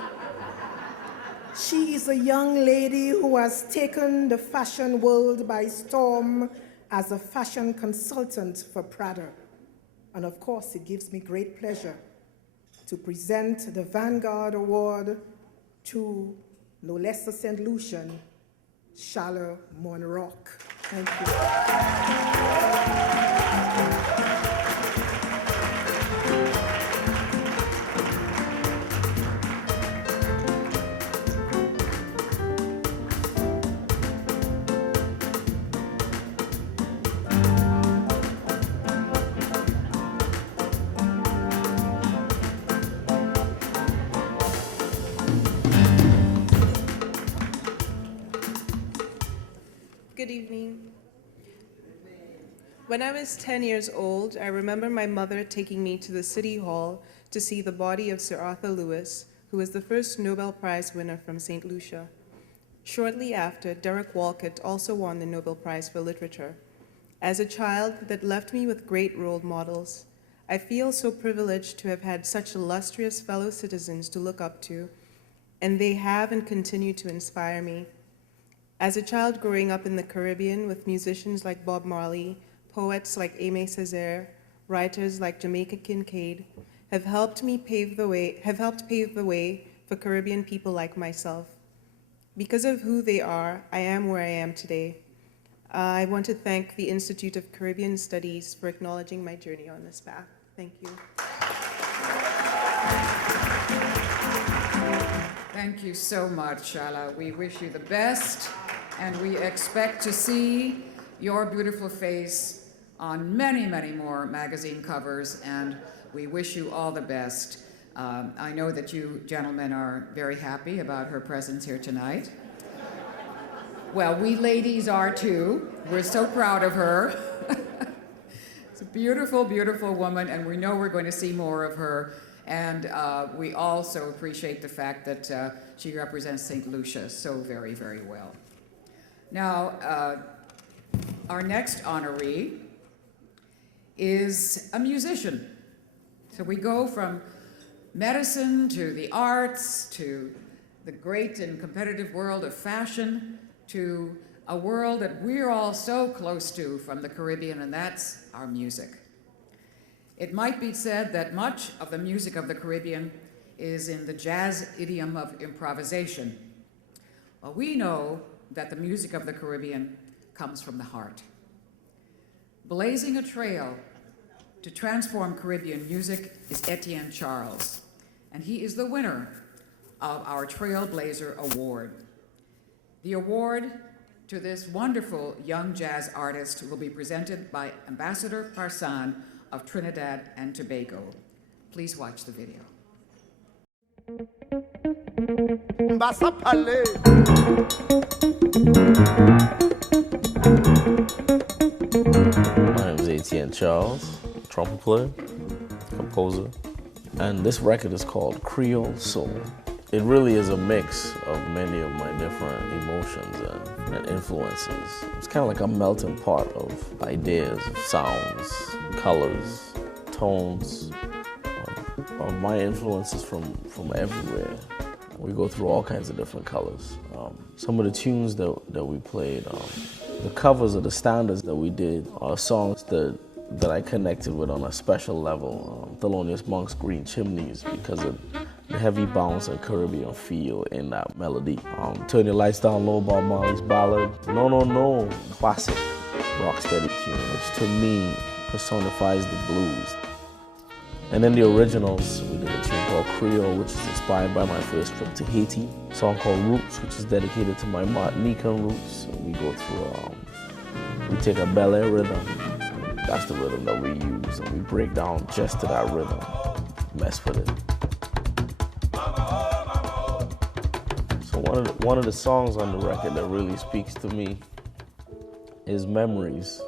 She is a young lady who has taken the fashion world by storm as a fashion consultant for Prada. And of course, it gives me great pleasure to present the Vanguard Award to no less a St. Lucian, Shala Monroque. Thank you. Good evening. When I was 10 years old, I remember my mother taking me to the City Hall to see the body of Sir Arthur Lewis, who was the first Nobel Prize winner from St. Lucia. Shortly after, Derek Walcott also won the Nobel Prize for Literature. As a child, that left me with great role models. I feel so privileged to have had such illustrious fellow citizens to look up to, and they have and continue to inspire me. As a child growing up in the Caribbean with musicians like Bob Marley, poets like Aimé Césaire, writers like Jamaica Kincaid, have helped pave the way for Caribbean people like myself. Because of who they are, I am where I am today. I want to thank the Institute of Caribbean Studies for acknowledging my journey on this path. Thank you. Thank you so much, Shala. We wish you the best, and we expect to see your beautiful face on many, many more magazine covers, and we wish you all the best. I know that you gentlemen are very happy about her presence here tonight. Well, we ladies are too. We're so proud of her. It's a beautiful, beautiful woman, and we know we're going to see more of her. And we also appreciate the fact that she represents St. Lucia so very, very well. Now, our next honoree is a musician. So we go from medicine to the arts to the great and competitive world of fashion to a world that we're all so close to from the Caribbean, and that's our music. It might be said that much of the music of the Caribbean is in the jazz idiom of improvisation. Well, we know that the music of the Caribbean comes from the heart. Blazing a trail to transform Caribbean music is Etienne Charles, and he is the winner of our Trailblazer Award. The award to this wonderful young jazz artist will be presented by Ambassador Persaud of Trinidad and Tobago. Please watch the video. My name is Etienne Charles, trumpet player, composer, and this record is called Creole Soul. It really is a mix of many of my different emotions and influences. It's kind of like a melting pot of ideas, of sounds, colors, tones, of my influences from everywhere. We go through all kinds of different colors. Some of the tunes that we played, the covers of the standards that we did are songs that I connected with on a special level. Thelonious Monk's Green Chimneys, because of the heavy bounce and Caribbean feel in that melody. Turn Your Lights Down Low, Bob Marley's ballad. No, No, No, classic rocksteady tune, which to me personifies the blues. And then the originals, we did a tune called Creole, which is inspired by my first trip to Haiti. A song called Roots, which is dedicated to my Martinican roots. And we go through, we take a Bel Air rhythm. That's the rhythm that we use, and we break down just to that rhythm, mess with it. So one of the songs on the record that really speaks to me is Memories.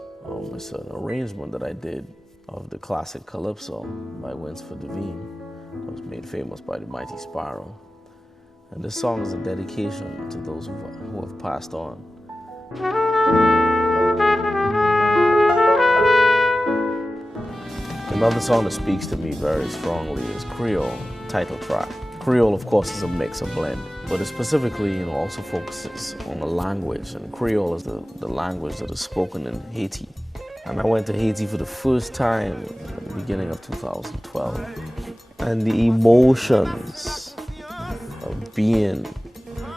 It's an arrangement that I did of the classic Calypso by Winsford Devine. It was made famous by the Mighty Sparrow. And this song is a dedication to those who have passed on. Another song that speaks to me very strongly is Creole, title track. Creole, of course, is a mix, a blend, but it specifically, also focuses on the language, and Creole is the language that is spoken in Haiti. And I went to Haiti for the first time at the beginning of 2012. And the emotions of being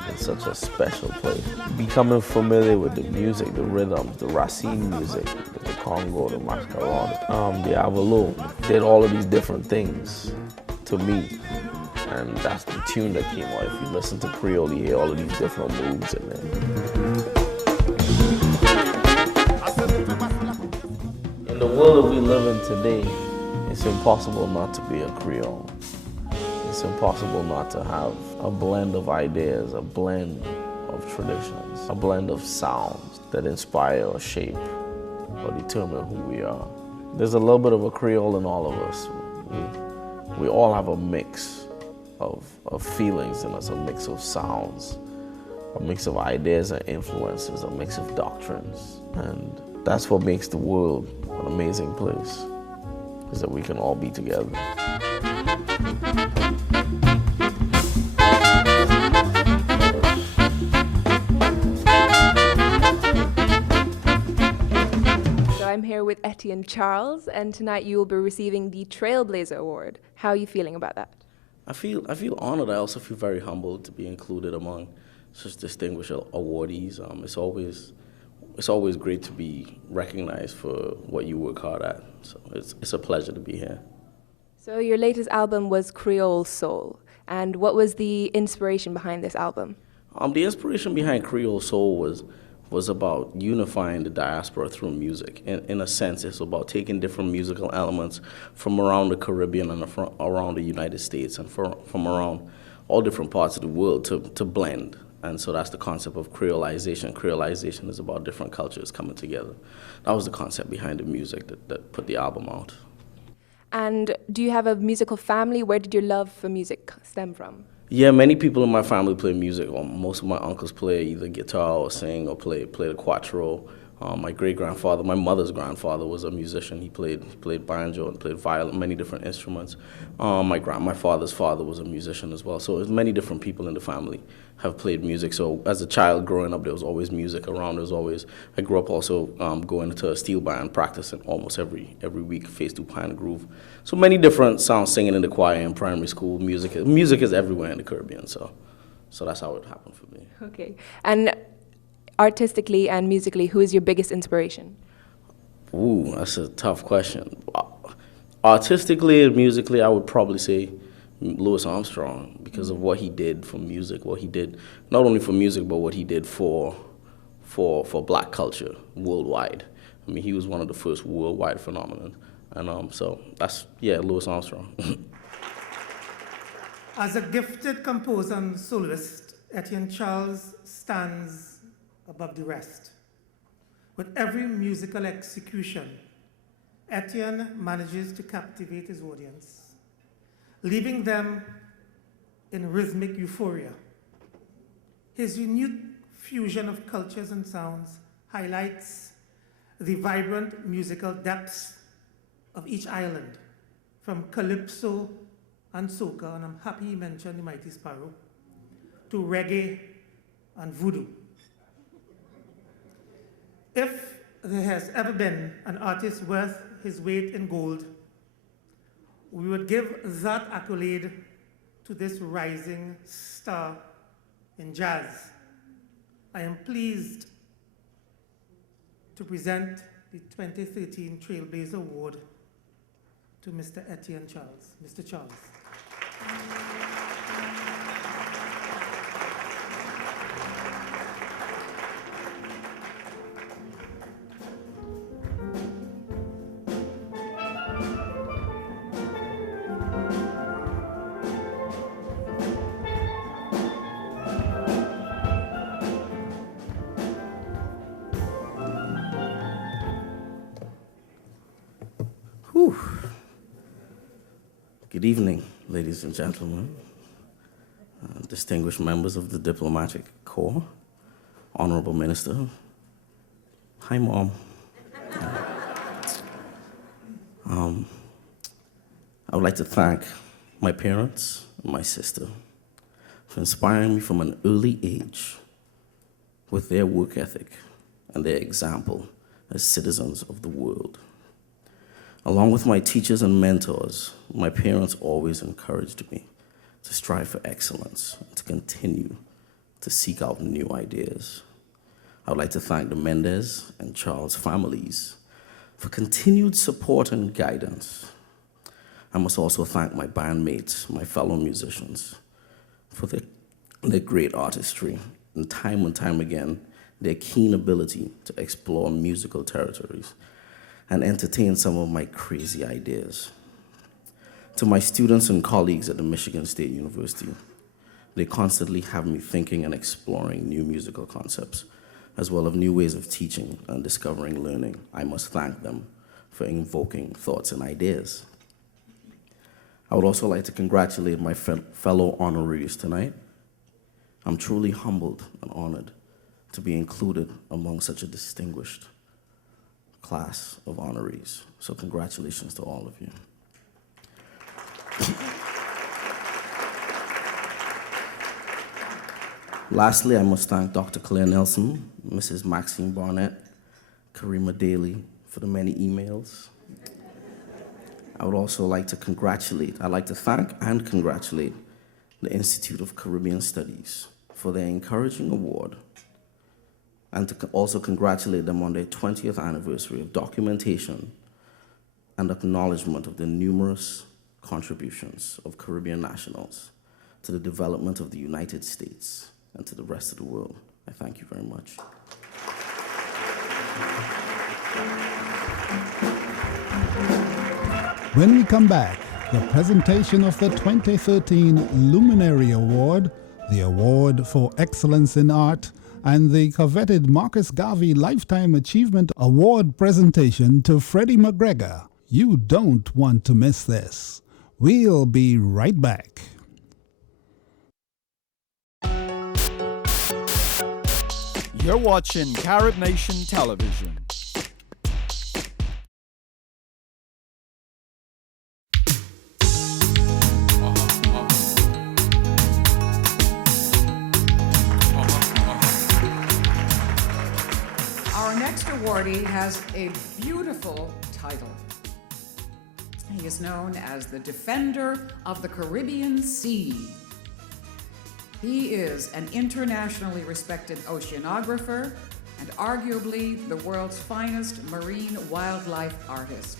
in such a special place, becoming familiar with the music, the rhythms, the Racine music, the Congo, the Mascarade, the Avalo, did all of these different things to me. And that's the tune that came out. If you listen to Creole, you hear all of these different moves in there. In the world that we live in today, it's impossible not to be a Creole. It's impossible not to have a blend of ideas, a blend of traditions, a blend of sounds that inspire or shape or determine who we are. There's a little bit of a Creole in all of us. We all have a mix of feelings in us, a mix of sounds, a mix of ideas and influences, a mix of doctrines. And that's what makes the world an amazing place, is that we can all be together. with Etienne Charles, and tonight you will be receiving the Trailblazer Award. How are you feeling about that? I feel honored. I also feel very humbled to be included among such distinguished awardees. It's always great to be recognized for what you work hard at. So it's a pleasure to be here. So your latest album was Creole Soul, and what was the inspiration behind this album? The inspiration behind Creole Soul was about unifying the diaspora through music. In a sense, it's about taking different musical elements from around the Caribbean and around the United States and from around all different parts of the world to blend. And so that's the concept of creolization. Creolization is about different cultures coming together. That was the concept behind the music that put the album out. And do you have a musical family? Where did your love for music stem from? Yeah, many people in my family play music. Most of my uncles play either guitar or sing or play the cuatro. My great-grandfather, my mother's grandfather, was a musician. He played banjo and played violin, many different instruments. My father's father was a musician as well. So there's many different people in the family have played music. So as a child growing up, there was always music around. I grew up also going into a steel band, practicing almost every week, Face to Pine Groove. So many different sounds, singing in the choir in primary school. Music is everywhere in the Caribbean. So that's how it happened for me. Okay. And artistically and musically, who is your biggest inspiration? Ooh, that's a tough question. Artistically and musically, I would probably say Louis Armstrong, because of what he did for music, what he did not only for music, but what he did for black culture worldwide. I mean, he was one of the first worldwide phenomenon. And so that's, Louis Armstrong. As a gifted composer and soloist, Etienne Charles stands above the rest. With every musical execution, Etienne manages to captivate his audience, leaving them in rhythmic euphoria. His unique fusion of cultures and sounds highlights the vibrant musical depths of each island, from calypso and soca, and I'm happy he mentioned the Mighty Sparrow, to reggae and voodoo. If there has ever been an artist worth his weight in gold, we would give that accolade to this rising star in jazz. I am pleased to present the 2013 Trailblazer Award to Mr. Etienne Charles. Mr. Charles. Whew. Good evening, ladies and gentlemen, distinguished members of the Diplomatic Corps, Honorable Minister. Hi, Mom. I would like to thank my parents and my sister for inspiring me from an early age with their work ethic and their example as citizens of the world. Along with my teachers and mentors, my parents always encouraged me to strive for excellence and to continue to seek out new ideas. I would like to thank the Mendez and Charles families for continued support and guidance. I must also thank my bandmates, my fellow musicians, for their great artistry and time again, their keen ability to explore musical territories and entertain some of my crazy ideas. To my students and colleagues at the Michigan State University, they constantly have me thinking and exploring new musical concepts, as well as new ways of teaching and discovering learning. I must thank them for invoking thoughts and ideas. I would also like to congratulate my fellow honorees tonight. I'm truly humbled and honored to be included among such a distinguished class of honorees. So congratulations to all of you. Lastly, I must thank Dr. Claire Nelson, Mrs. Maxine Barnett, Karima Daly, for the many emails. I would also like to I'd like to thank and congratulate the Institute of Caribbean Studies for their encouraging award, and to also congratulate them on their 20th anniversary of documentation and acknowledgement of the numerous contributions of Caribbean nationals to the development of the United States and to the rest of the world. I thank you very much. When we come back, the presentation of the 2013 Luminary Award, the Award for Excellence in Art, and the coveted Marcus Garvey Lifetime Achievement Award presentation to Freddy McGregor. You don't want to miss this. We'll be right back. You're watching Carib Nation Television. Our next awardee has a beautiful title. He is known as the Defender of the Caribbean Sea. He is an internationally respected oceanographer and arguably the world's finest marine wildlife artist.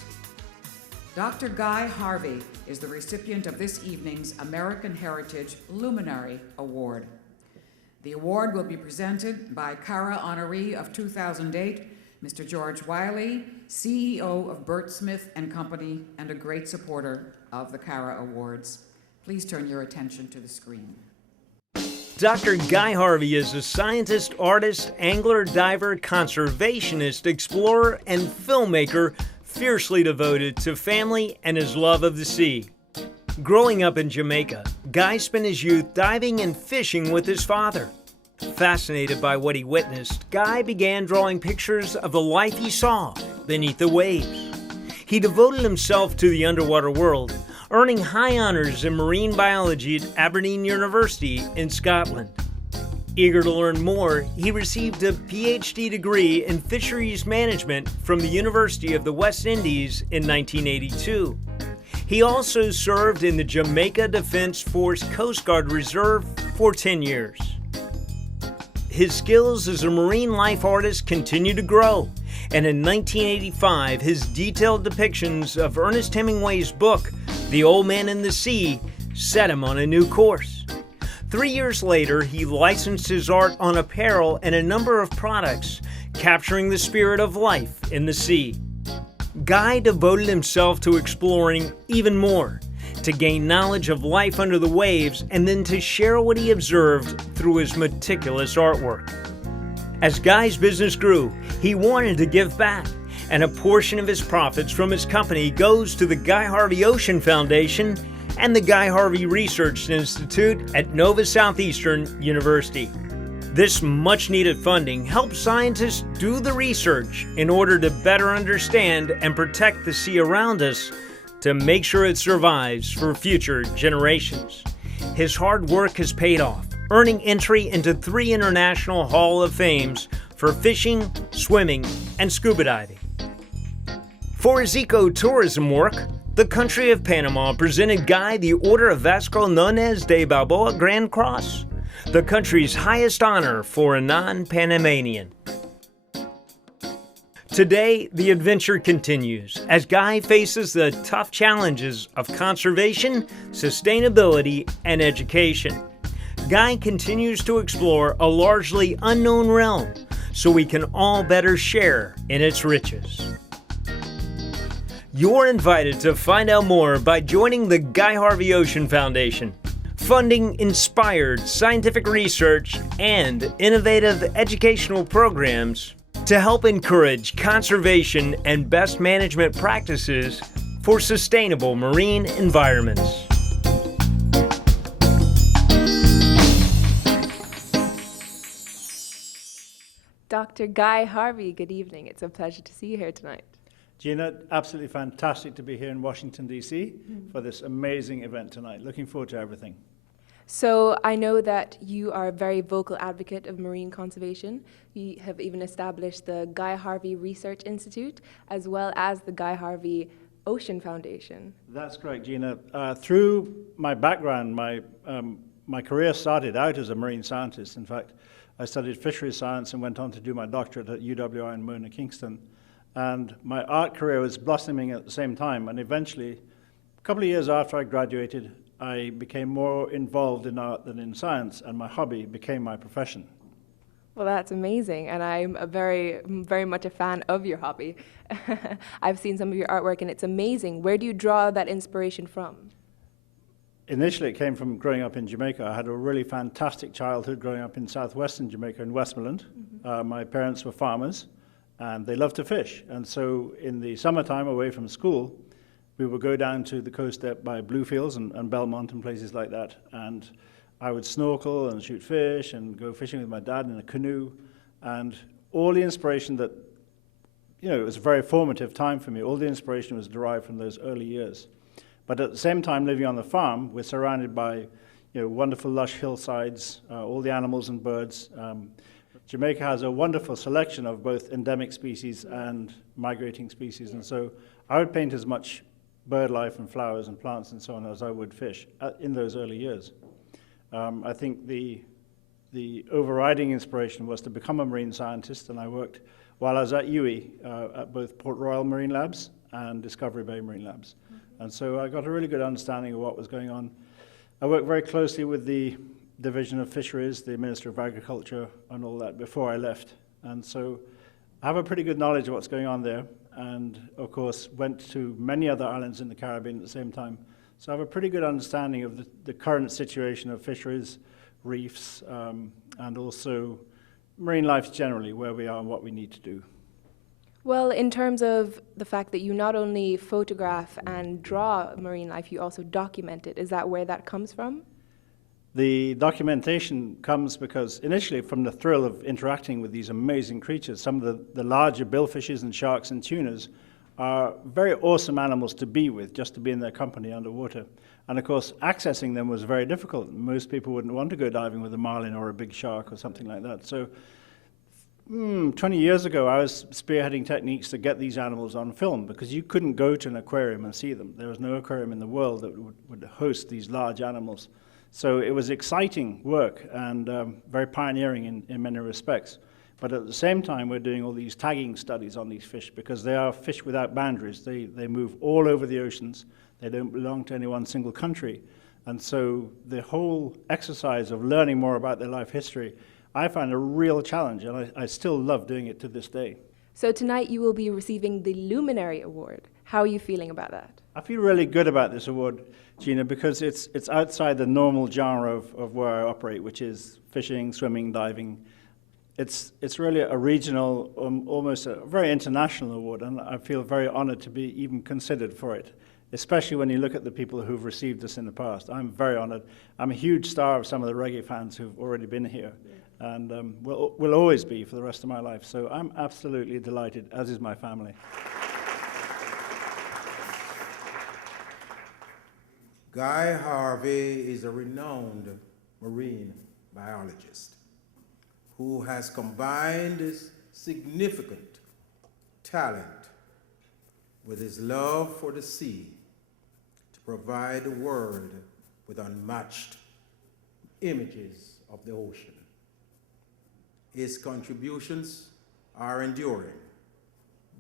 Dr. Guy Harvey is the recipient of this evening's American Heritage Luminary Award. The award will be presented by CARAH honoree of 2008, Mr. George Wiley, CEO of Burt Smith and Company and a great supporter of the CARAH Awards. Please turn your attention to the screen. Dr. Guy Harvey is a scientist, artist, angler, diver, conservationist, explorer, and filmmaker fiercely devoted to family and his love of the sea. Growing up in Jamaica, Guy spent his youth diving and fishing with his father. Fascinated by what he witnessed, Guy began drawing pictures of the life he saw beneath the waves. He devoted himself to the underwater world, earning high honors in marine biology at Aberdeen University in Scotland. Eager to learn more, he received a Ph.D. degree in fisheries management from the University of the West Indies in 1982. He also served in the Jamaica Defense Force Coast Guard Reserve for 10 years. His skills as a marine life artist continue to grow, and in 1985, his detailed depictions of Ernest Hemingway's book, The Old Man and the Sea, set him on a new course. 3 years later, he licensed his art on apparel and a number of products, capturing the spirit of life in the sea. Guy devoted himself to exploring even more, to gain knowledge of life under the waves, and then to share what he observed through his meticulous artwork. As Guy's business grew, he wanted to give back, and a portion of his profits from his company goes to the Guy Harvey Ocean Foundation and the Guy Harvey Research Institute at Nova Southeastern University. This much-needed funding helps scientists do the research in order to better understand and protect the sea around us to make sure it survives for future generations. His hard work has paid off, earning entry into 3 international Hall of Fames for fishing, swimming, and scuba diving. For his eco-tourism work, the country of Panama presented Guy the Order of Vasco Núñez de Balboa Grand Cross, the country's highest honor for a non-Panamanian. Today, the adventure continues as Guy faces the tough challenges of conservation, sustainability, and education. Guy continues to explore a largely unknown realm so we can all better share in its riches. You're invited to find out more by joining the Guy Harvey Ocean Foundation, funding inspired scientific research and innovative educational programs to help encourage conservation and best management practices for sustainable marine environments. Dr. Guy Harvey, good evening. It's a pleasure to see you here tonight. Gina, absolutely fantastic to be here in Washington, D.C. for this amazing event tonight. Looking forward to everything. So I know that you are a very vocal advocate of marine conservation. You have even established the Guy Harvey Research Institute, as well as the Guy Harvey Ocean Foundation. That's correct, Gina. Through my background, my career started out as a marine scientist. In fact, I studied fisheries science and went on to do my doctorate at UWI in Mona, Kingston. And my art career was blossoming at the same time. And eventually, a couple of years after I graduated, I became more involved in art than in science, and my hobby became my profession. Well, that's amazing, and I'm very much a fan of your hobby. I've seen some of your artwork, and it's amazing. Where do you draw that inspiration from? Initially, it came from growing up in Jamaica. I had a really fantastic childhood growing up in southwestern Jamaica in Westmoreland. My parents were farmers, and they loved to fish. And so in the summertime, away from school, we would go down to the coast by Bluefields and Belmont and places like that. And I would snorkel and shoot fish and go fishing with my dad in a canoe. And all the inspiration that, it was a very formative time for me. All the inspiration was derived from those early years. But at the same time, living on the farm, we're surrounded by, wonderful lush hillsides, all the animals and birds. Jamaica has a wonderful selection of both endemic species and migrating species. And so I would paint as much bird life and flowers and plants and so on as I would fish in those early years. I think the overriding inspiration was to become a marine scientist, and I worked while I was at UWI at both Port Royal Marine Labs and Discovery Bay Marine Labs. And so I got a really good understanding of what was going on. I worked very closely with the Division of Fisheries, the Minister of Agriculture, and all that before I left. And so I have a pretty good knowledge of what's going on there, and of course went to many other islands in the Caribbean at the same time. So I have a pretty good understanding of the current situation of fisheries, reefs, and also marine life generally, where we are and what we need to do. Well, in terms of the fact that you not only photograph and draw marine life, you also document it. Is that where that comes from? The documentation comes because initially from the thrill of interacting with these amazing creatures. Some of the larger billfishes and sharks and tunas are very awesome animals to be with, just to be in their company underwater. And of course, accessing them was very difficult. Most people wouldn't want to go diving with a marlin or a big shark or something like that. So 20 years ago, I was spearheading techniques to get these animals on film, because you couldn't go to an aquarium and see them. There was no aquarium in the world that would host these large animals. So it was exciting work and very pioneering in many respects. But at the same time, we're doing all these tagging studies on these fish, because they are fish without boundaries. They move all over the oceans. They don't belong to any one single country. And so the whole exercise of learning more about their life history, I found a real challenge, and I still love doing it to this day. So tonight you will be receiving the Luminary Award. How are you feeling about that? I feel really good about this award, Gina, because it's outside the normal genre of where I operate, which is fishing, swimming, diving. It's really a regional, almost a very international award, and I feel very honored to be even considered for it, especially when you look at the people who've received this in the past. I'm very honored. I'm a huge star of some of the reggae fans who've already been here, and will always be for the rest of my life. So I'm absolutely delighted, as is my family. Guy Harvey is a renowned marine biologist who has combined his significant talent with his love for the sea to provide the world with unmatched images of the ocean. His contributions are enduring,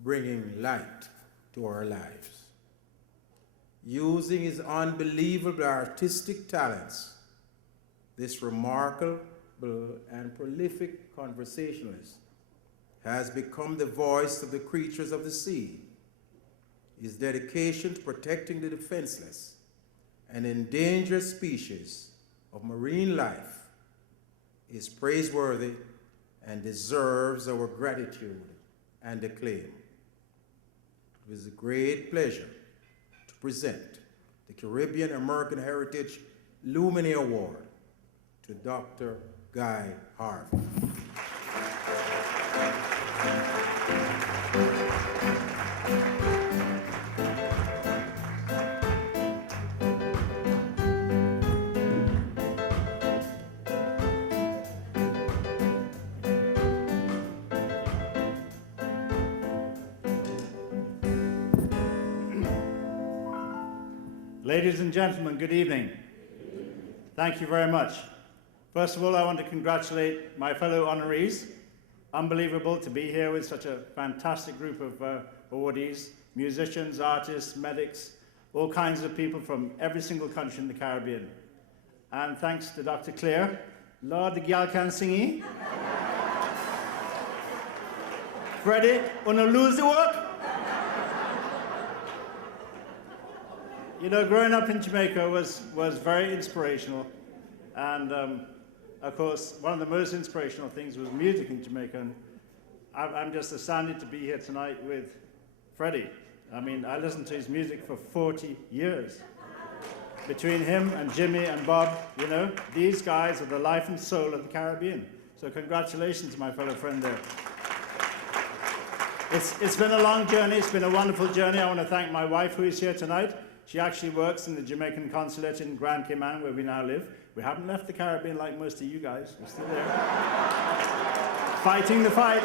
bringing light to our lives. Using his unbelievable artistic talents, this remarkable and prolific conversationalist has become the voice of the creatures of the sea. His dedication to protecting the defenseless and endangered species of marine life is praiseworthy and deserves our gratitude and acclaim. It is a great pleasure to present the Caribbean American Heritage Luminary Award to Dr. Guy Harvey. Ladies and gentlemen, good evening. Thank you very much. First of all, I want to congratulate my fellow honorees. Unbelievable to be here with such a fantastic group of awardees, musicians, artists, medics, all kinds of people from every single country in the Caribbean. And thanks to Dr. Claire, Lord the gal can sing. Freddy, wanna lose the work? You know, growing up in Jamaica was very inspirational. And of course, one of the most inspirational things was music in Jamaica. And I'm just astounded to be here tonight with Freddy. I mean, I listened to his music for 40 years. Between him and Jimmy and Bob, you know, these guys are the life and soul of the Caribbean. So congratulations, my fellow friend there. It's been a long journey. It's been a wonderful journey. I want to thank my wife, who is here tonight. She actually works in the Jamaican consulate in Grand Cayman, where we now live. We haven't left the Caribbean like most of you guys. We're still there. Fighting the fight.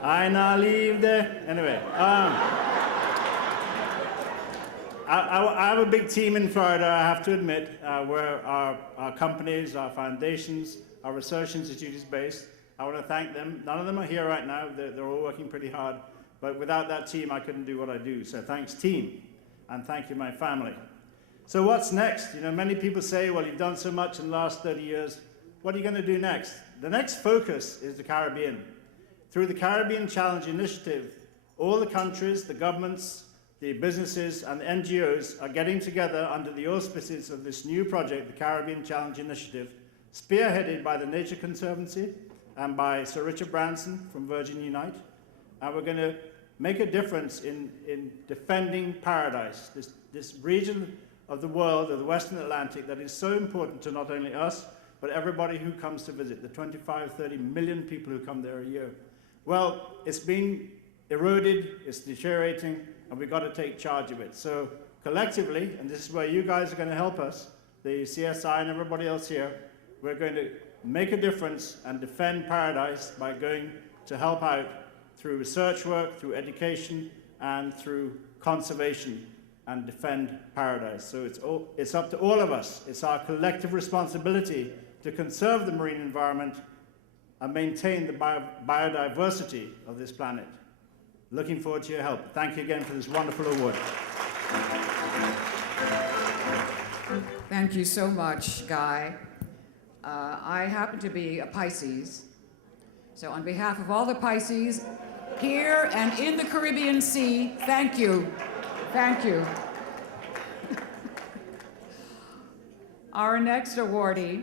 I now leave there. Anyway, I have a big team in Florida, I have to admit, where our companies, our foundations, our research institute is based. I want to thank them. None of them are here right now. They're all working pretty hard. But without that team, I couldn't do what I do. So thanks, team. And thank you, my family. So what's next? You know, many people say, well, you've done so much in the last 30 years. What are you going to do next? The next focus is the Caribbean. Through the Caribbean Challenge Initiative, all the countries, the governments, the businesses, and the NGOs are getting together under the auspices of this new project, the Caribbean Challenge Initiative, spearheaded by the Nature Conservancy and by Sir Richard Branson from Virgin Unite. And we're going to make a difference in defending paradise, this region of the world, of the Western Atlantic, that is so important to not only us, but everybody who comes to visit, the 25, 30 million people who come there a year. Well, it's been eroded, it's deteriorating, and we've got to take charge of it. So collectively, and this is where you guys are going to help us, the CSI and everybody else here, we're going to make a difference and defend paradise by going to help out through research work, through education, and through conservation, and defend paradise. So it's up to all of us. It's our collective responsibility to conserve the marine environment and maintain the biodiversity of this planet. Looking forward to your help. Thank you again for this wonderful award. Thank you so much, Guy. I happen to be a Pisces, so on behalf of all the Pisces here and in the Caribbean Sea, thank you. Thank you. Our next awardee,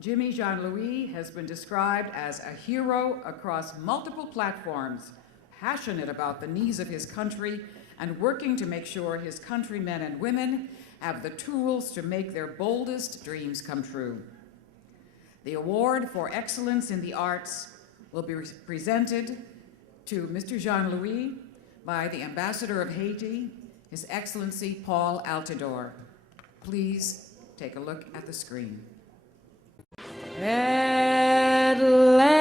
Jimmy Jean-Louis, has been described as a hero across multiple platforms, passionate about the needs of his country and working to make sure his countrymen and women have the tools to make their boldest dreams come true. The award for excellence in the arts will be presented to Mr. Jean-Louis by the Ambassador of Haiti, His Excellency Paul Altidore. Please take a look at the screen. At last,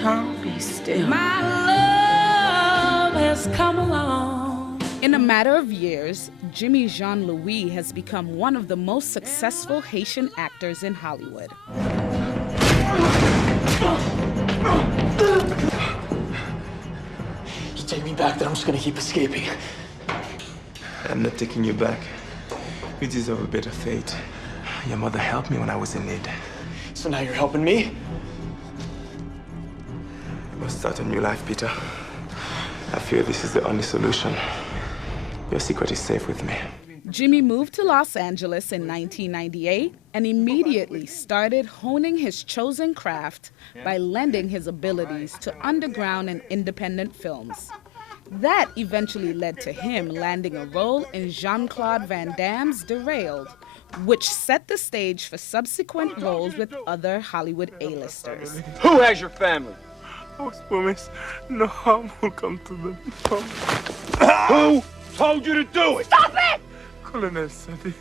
don't be still. My love has come along. In a matter of years, Jimmy Jean-Louis has become one of the most successful Haitian actors in Hollywood. You take me back, then I'm just gonna keep escaping. I'm not taking you back. You deserve a better fate. Your mother helped me when I was in need. So now you're helping me? You must start a new life, Peter. I fear this is the only solution. Your secret is safe with me. Jimmy moved to Los Angeles in 1998 and immediately started honing his chosen craft by lending his abilities to underground and independent films. That eventually led to him landing a role in Jean-Claude Van Damme's Derailed, which set the stage for subsequent roles with other Hollywood A-listers. Who has your family? I was promised no harm will come to them. Who told you to do it? Stop it! Colonel Sadi.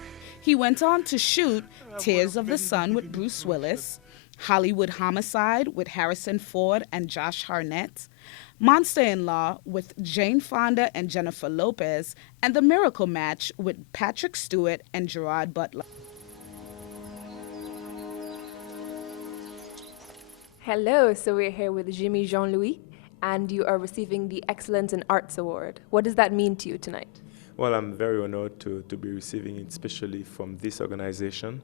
He went on to shoot Tears of the Sun with Bruce Willis, Hollywood Homicide with Harrison Ford and Josh Hartnett, Monster-in-Law with Jane Fonda and Jennifer Lopez, and The Miracle Match with Patrick Stewart and Gerard Butler. Hello, so we're here with Jimmy Jean-Louis, and you are receiving the Excellence in Arts Award. What does that mean to you tonight? Well, I'm very honored to be receiving it, especially from this organization.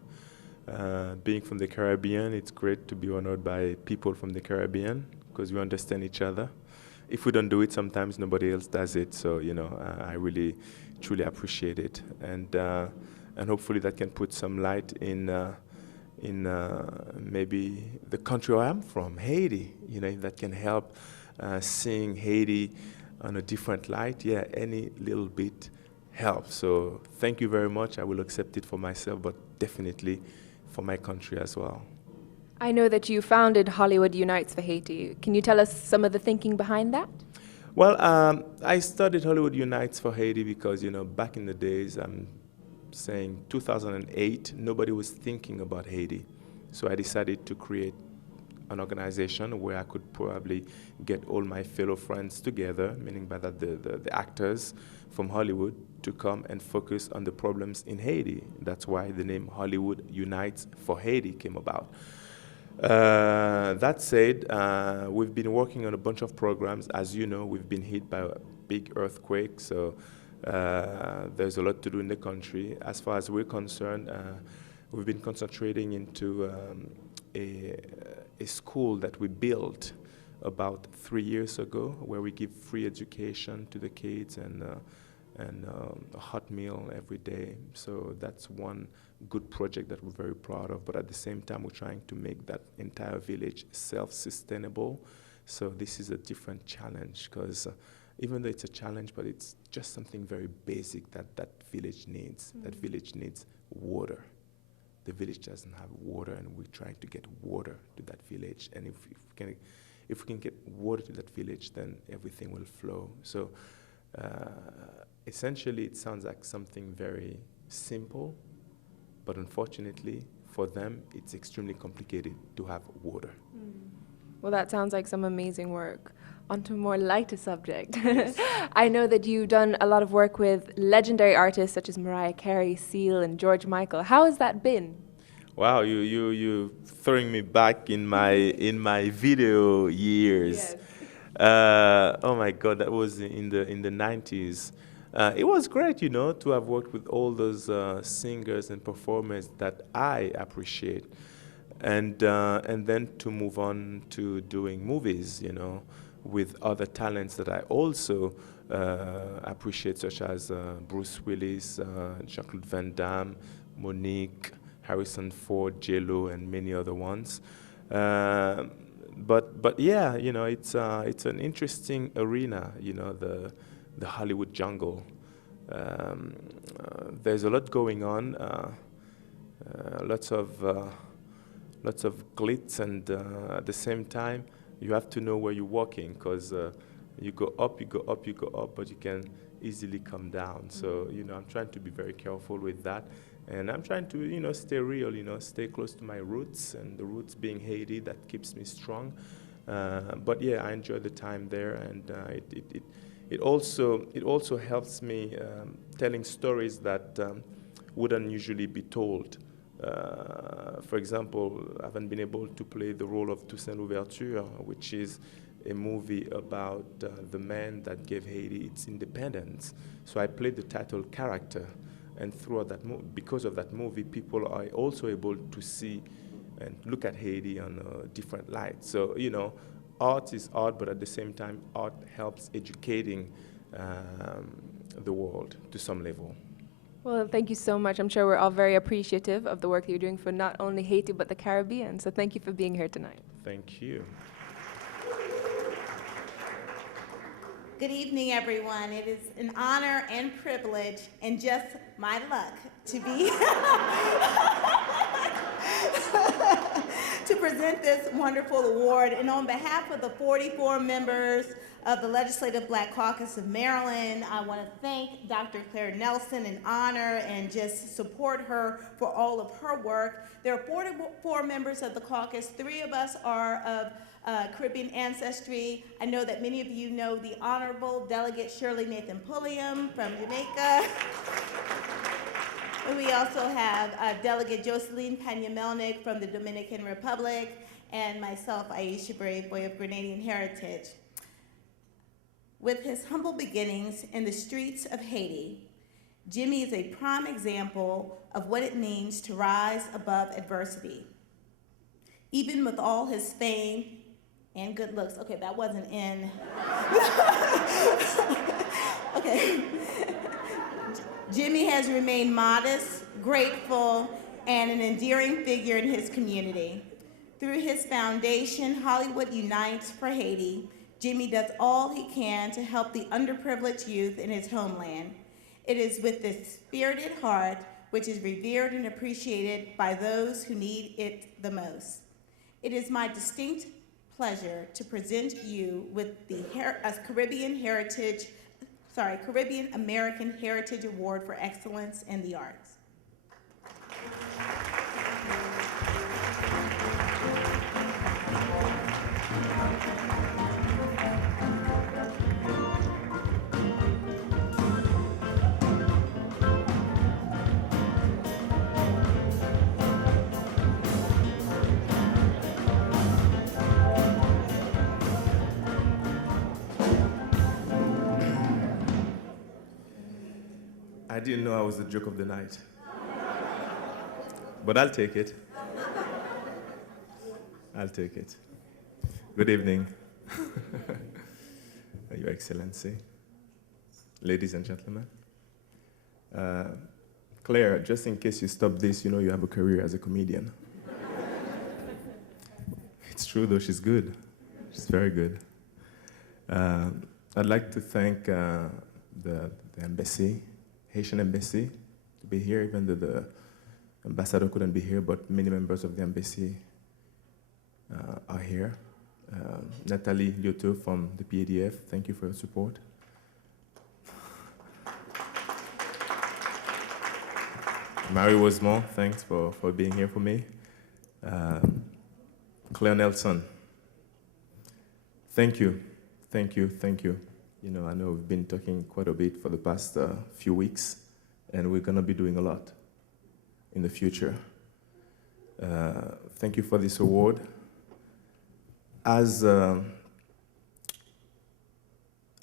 Being from the Caribbean, it's great to be honored by people from the Caribbean because we understand each other. If we don't do it, sometimes nobody else does it. So, you know, I really, truly appreciate it. And hopefully that can put some light in maybe the country where I'm from, Haiti, you know, that can help seeing Haiti on a different light. Yeah, any little bit helps. So thank you very much. I will accept it for myself, but definitely for my country as well. I know that you founded Hollywood Unites for Haiti. Can you tell us some of the thinking behind that? Well, I started Hollywood Unites for Haiti because, you know, back in the days, I'm saying 2008, nobody was thinking about Haiti. So I decided to create an organization where I could probably get all my fellow friends together, meaning by that the actors from Hollywood, to come and focus on the problems in Haiti. That's why the name Hollywood Unites for Haiti came about. That said, we've been working on a bunch of programs. As you know, we've been hit by a big earthquake, so there's a lot to do in the country. As far as we're concerned, we've been concentrating into a school that we built about 3 years ago, where we give free education to the kids and a hot meal every day. So that's one good project that we're very proud of. But at the same time, we're trying to make that entire village self-sustainable. So this is a different challenge because even though it's a challenge, but it's just something very basic that that village needs. Mm-hmm. That village needs water. The village doesn't have water, and we're trying to get water to that village. And if we can get water to that village, then everything will flow. So essentially, it sounds like something very simple, but unfortunately, for them, it's extremely complicated to have water. Mm. Well, that sounds like some amazing work. On to a more lighter subject. Yes. I know that you've done a lot of work with legendary artists such as Mariah Carey, Seal, and George Michael. How has that been? Wow, you throwing me back in my video years. Yes. Oh my God, that was in the 90s. It was great, you know, to have worked with all those singers and performers that I appreciate, and then to move on to doing movies, you know, with other talents that I also appreciate, such as Bruce Willis, Jean-Claude Van Damme, Monique, Harrison Ford, J-Lo, and many other ones. But yeah, you know, it's an interesting arena, you know, the Hollywood jungle. There's a lot going on, lots of glitz, and at the same time, you have to know where you're walking, because you go up, you go up, you go up, but you can easily come down. So, you know, I'm trying to be very careful with that. And I'm trying to, you know, stay real, you know, stay close to my roots, and the roots being Haiti, that keeps me strong. But yeah, I enjoy the time there, and it also helps me telling stories that wouldn't usually be told. For example, I haven't been able to play the role of Toussaint Louverture, which is a movie about the man that gave Haiti its independence. So I played the title character, and throughout that because of that movie, people are also able to see and look at Haiti on a different light. So, you know, art is art, but at the same time, art helps educating the world to some level. Well, thank you so much. I'm sure we're all very appreciative of the work that you're doing for not only Haiti, but the Caribbean. So thank you for being here tonight. Thank you. Good evening, everyone. It is an honor and privilege and just my luck to be present this wonderful award, and on behalf of the 44 members of the Legislative Black Caucus of Maryland, I want to thank Dr. Claire Nelson and honor and just support her for all of her work. There are 44 members of the caucus. 3 of us are of Caribbean ancestry. I know that many of you know the Honorable Delegate Shirley Nathan Pulliam from Jamaica. And we also have Delegate Jocelyn Pena-Melnick from the Dominican Republic, and myself, Aisha Brave, Boy of Grenadian heritage. With his humble beginnings in the streets of Haiti, Jimmy is a prime example of what it means to rise above adversity. Even with all his fame and good looks. Okay, that wasn't in. Okay. Jimmy has remained modest, grateful, and an endearing figure in his community. Through his foundation, Hollywood Unites for Haiti, Jimmy does all he can to help the underprivileged youth in his homeland. It is with this spirited heart, which is revered and appreciated by those who need it the most. It is my distinct pleasure to present you with the Caribbean American Heritage Award for Excellence in the Arts. I didn't know I was the joke of the night. But I'll take it. I'll take it. Good evening, Your Excellency, ladies and gentlemen. Claire, just in case you stop this, you know you have a career as a comedian. It's true, though, she's good. She's very good. I'd like to thank the embassy, Haitian embassy, to be here, even though the ambassador couldn't be here, but many members of the embassy are here. Nathalie Lyoto from the PADF, thank you for your support. Mary Rosemont, thanks for being here for me. Claire Nelson, thank you. You know, I know we've been talking quite a bit for the past few weeks, and we're gonna be doing a lot in the future. Thank you for this award. As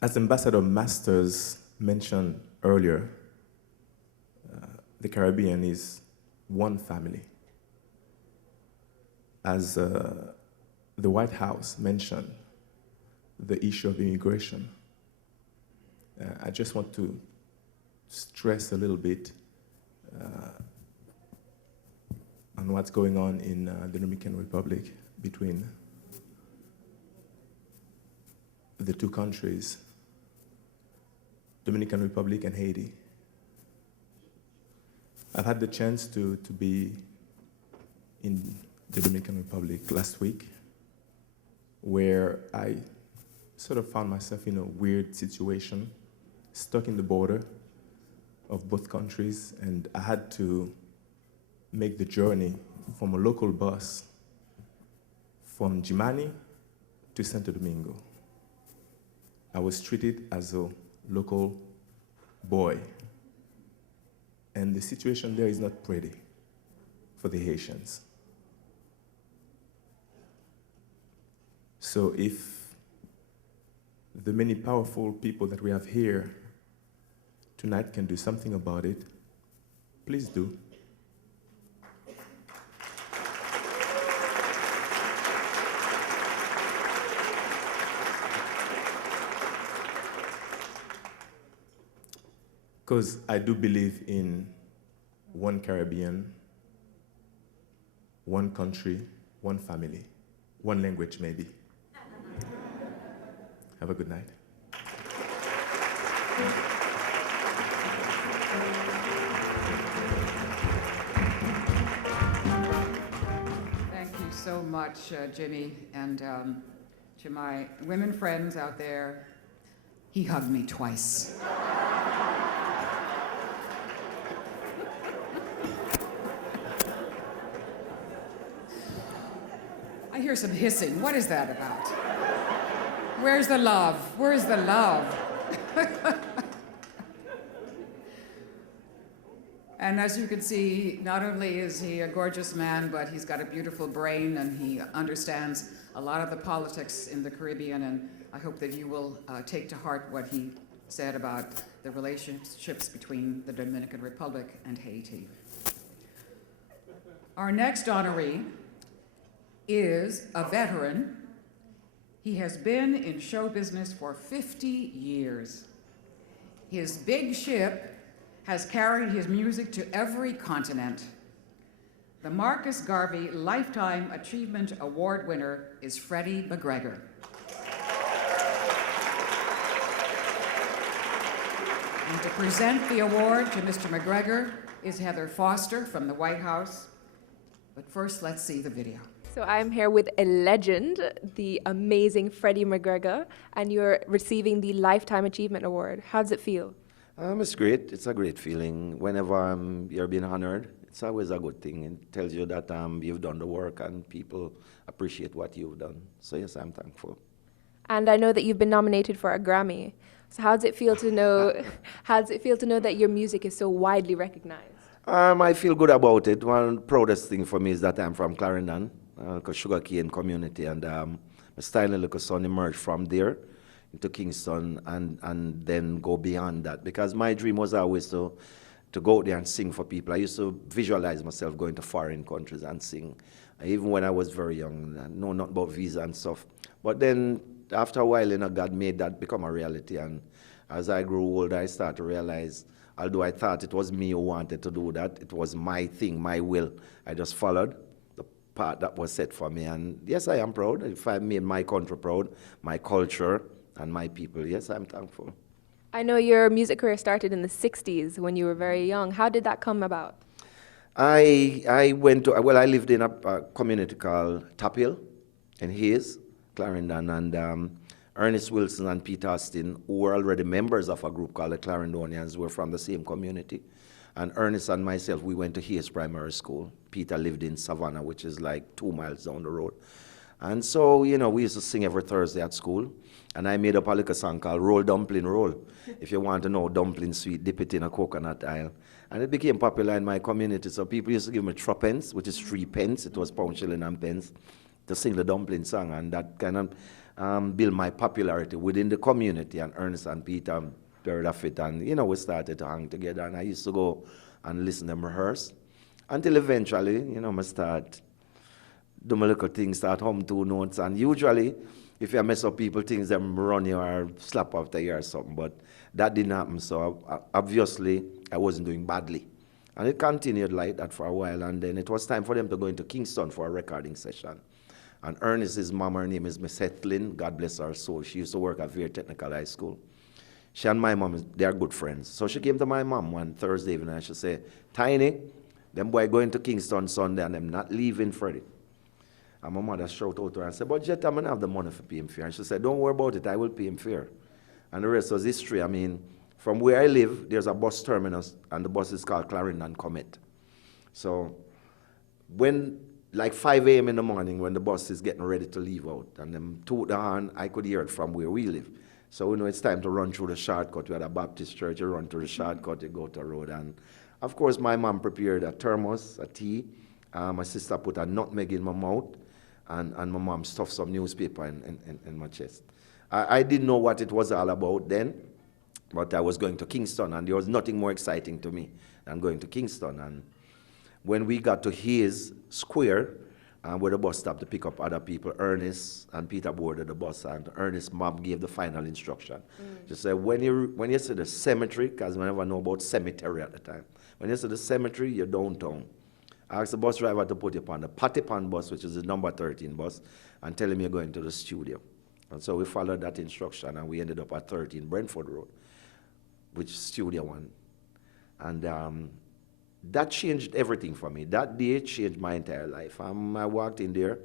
Ambassador Masters mentioned earlier, the Caribbean is one family. As the White House mentioned, the issue of immigration. I just want to stress a little bit on what's going on in the Dominican Republic between the two countries, Dominican Republic and Haiti. I've had the chance to be in the Dominican Republic last week, where I sort of found myself in a weird situation, stuck in the border of both countries, and I had to make the journey from a local bus from Jimani to Santo Domingo. I was treated as a local boy, and the situation there is not pretty for the Haitians. So if the many powerful people that we have here tonight can do something about it, please do. Because I do believe in one Caribbean, one country, one family, one language maybe. Have a good night. Thank you so much, Jimmy, and to my women friends out there, he hugged me twice. I hear some hissing. What is that about? Where's the love? Where's the love? And as you can see, not only is he a gorgeous man, but he's got a beautiful brain and he understands a lot of the politics in the Caribbean, and I hope that you will take to heart what he said about the relationships between the Dominican Republic and Haiti. Our next honoree is a veteran. He has been in show business for 50 years. His big ship has carried his music to every continent. The Marcus Garvey Lifetime Achievement Award winner is Freddy McGregor. And to present the award to Mr. McGregor is Heather Foster from the White House. But first, let's see the video. So I'm here with a legend, the amazing Freddy McGregor, and you're receiving the Lifetime Achievement Award. How does it feel? It's great. It's a great feeling. Whenever you're being honored, it's always a good thing. It tells you that you've done the work and people appreciate what you've done. So yes, I'm thankful. And I know that you've been nominated for a Grammy. So how does it feel to know? How does it feel to know that your music is so widely recognized? I feel good about it. One proudest thing for me is that I'm from Clarendon, sugarcane community, and my styling little son emerged from there into Kingston and then go beyond that, because my dream was always to go out there and sing for people. I used to visualize myself going to foreign countries and sing, even when I was very young. I know nothing about visa and stuff. But then after a while, God made that become a reality, and as I grew older, I started to realize, although I thought it was me who wanted to do that, it was my thing, my will. I just followed the path that was set for me, and yes, I am proud. If I made my country proud, my culture, and my people, yes, I'm thankful. I know your music career started in the 60s when you were very young. How did that come about? I lived in a community called Top Hill in Hayes, Clarendon, and Ernest Wilson and Peter Austin, who were already members of a group called the Clarendonians, were from the same community. And Ernest and myself, we went to Hayes Primary School. Peter lived in Savannah, which is like 2 miles down the road. And so, we used to sing every Thursday at school. And I made up a little song called Roll Dumpling Roll. If you want to know dumpling sweet, dip it in a coconut oil. And it became popular in my community. So people used to give me 3 pence, which is 3 pence. It was pound, shilling, and pence, to sing the dumpling song. And that kind of built my popularity within the community. And Ernest and Peter buried off it. And, we started to hang together. And I used to go and listen to them rehearse. Until eventually, I start do my little things, start hum 2 notes. And usually, if you mess up people, things them run you or slap after you or something. But that didn't happen. So obviously, I wasn't doing badly. And it continued like that for a while. And then it was time for them to go into Kingston for a recording session. And Ernest's mom, her name is Miss Etienne, God bless her soul. She used to work at Very Technical High School. She and my mom, they are good friends. So she came to my mom one Thursday evening and she said, Tiny, them boy going to Kingston Sunday and them not leaving Freddy. And my mother shouted out to her and said, but Jet, I'm going to have the money for pay him fare. And she said, don't worry about it, I will pay him fare. And the rest was history. I mean, from where I live, there's a bus terminus, and the bus is called Clarendon Comet. So when, like 5 a.m. in the morning, when the bus is getting ready to leave out, and them toot the horn, I could hear it from where we live. So we know it's time to run through the shortcut. We had a Baptist church, you run through the shortcut, you go to the road. And of course, my mom prepared a thermos, a tea. My sister put a nutmeg in my mouth. And my mom stuffed some newspaper in my chest. I didn't know what it was all about then, but I was going to Kingston, and there was nothing more exciting to me than going to Kingston. And when we got to Hayes Square, where the bus stopped to pick up other people, Ernest and Peter boarded the bus, and Ernest's mom gave the final instruction. She said, when you see the cemetery, because we never know about cemetery at the time, when you see the cemetery, you're downtown. I asked the bus driver to put you upon the Patipan bus, which is the number 13 bus, and tell him you're going to the studio. And so we followed that instruction, and we ended up at 13 Brentford Road, which is Studio One. And that changed everything for me. That day changed my entire life. I walked in there,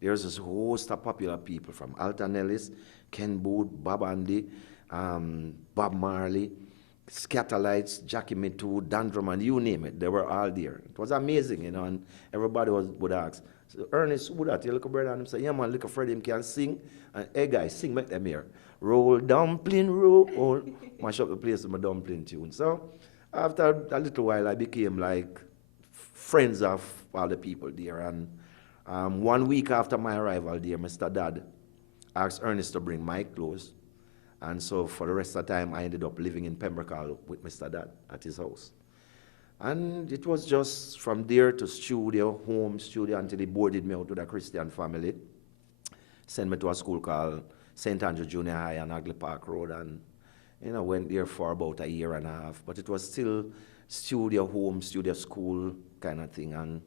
There's this host of popular people from Alton Ellis, Ken Booth, Bob Andy, Bob Marley, Scatterlights, Jackie Mittoo, Dan Drummond, you name it, they were all there. It was amazing, you know, and everybody would ask, so, Ernest, who that? You look at brother and him say, yeah man, look at Freddy, him can sing. And hey guys, sing, make them here. Roll dumpling, roll. Mash up the place with my dumpling tune. So after a little while, I became like friends of all the people there. And 1 week after my arrival there, Mr. Dad asked Ernest to bring my clothes. And so for the rest of the time, I ended up living in Pembroke Hall with Mr. Dad at his house. And it was just from there to studio, home studio, until he boarded me out with a Christian family. Sent me to a school called St. Andrew Junior High on Agley Park Road, and you know, went there for about 1.5 years. But it was still studio, home, studio, school kind of thing. And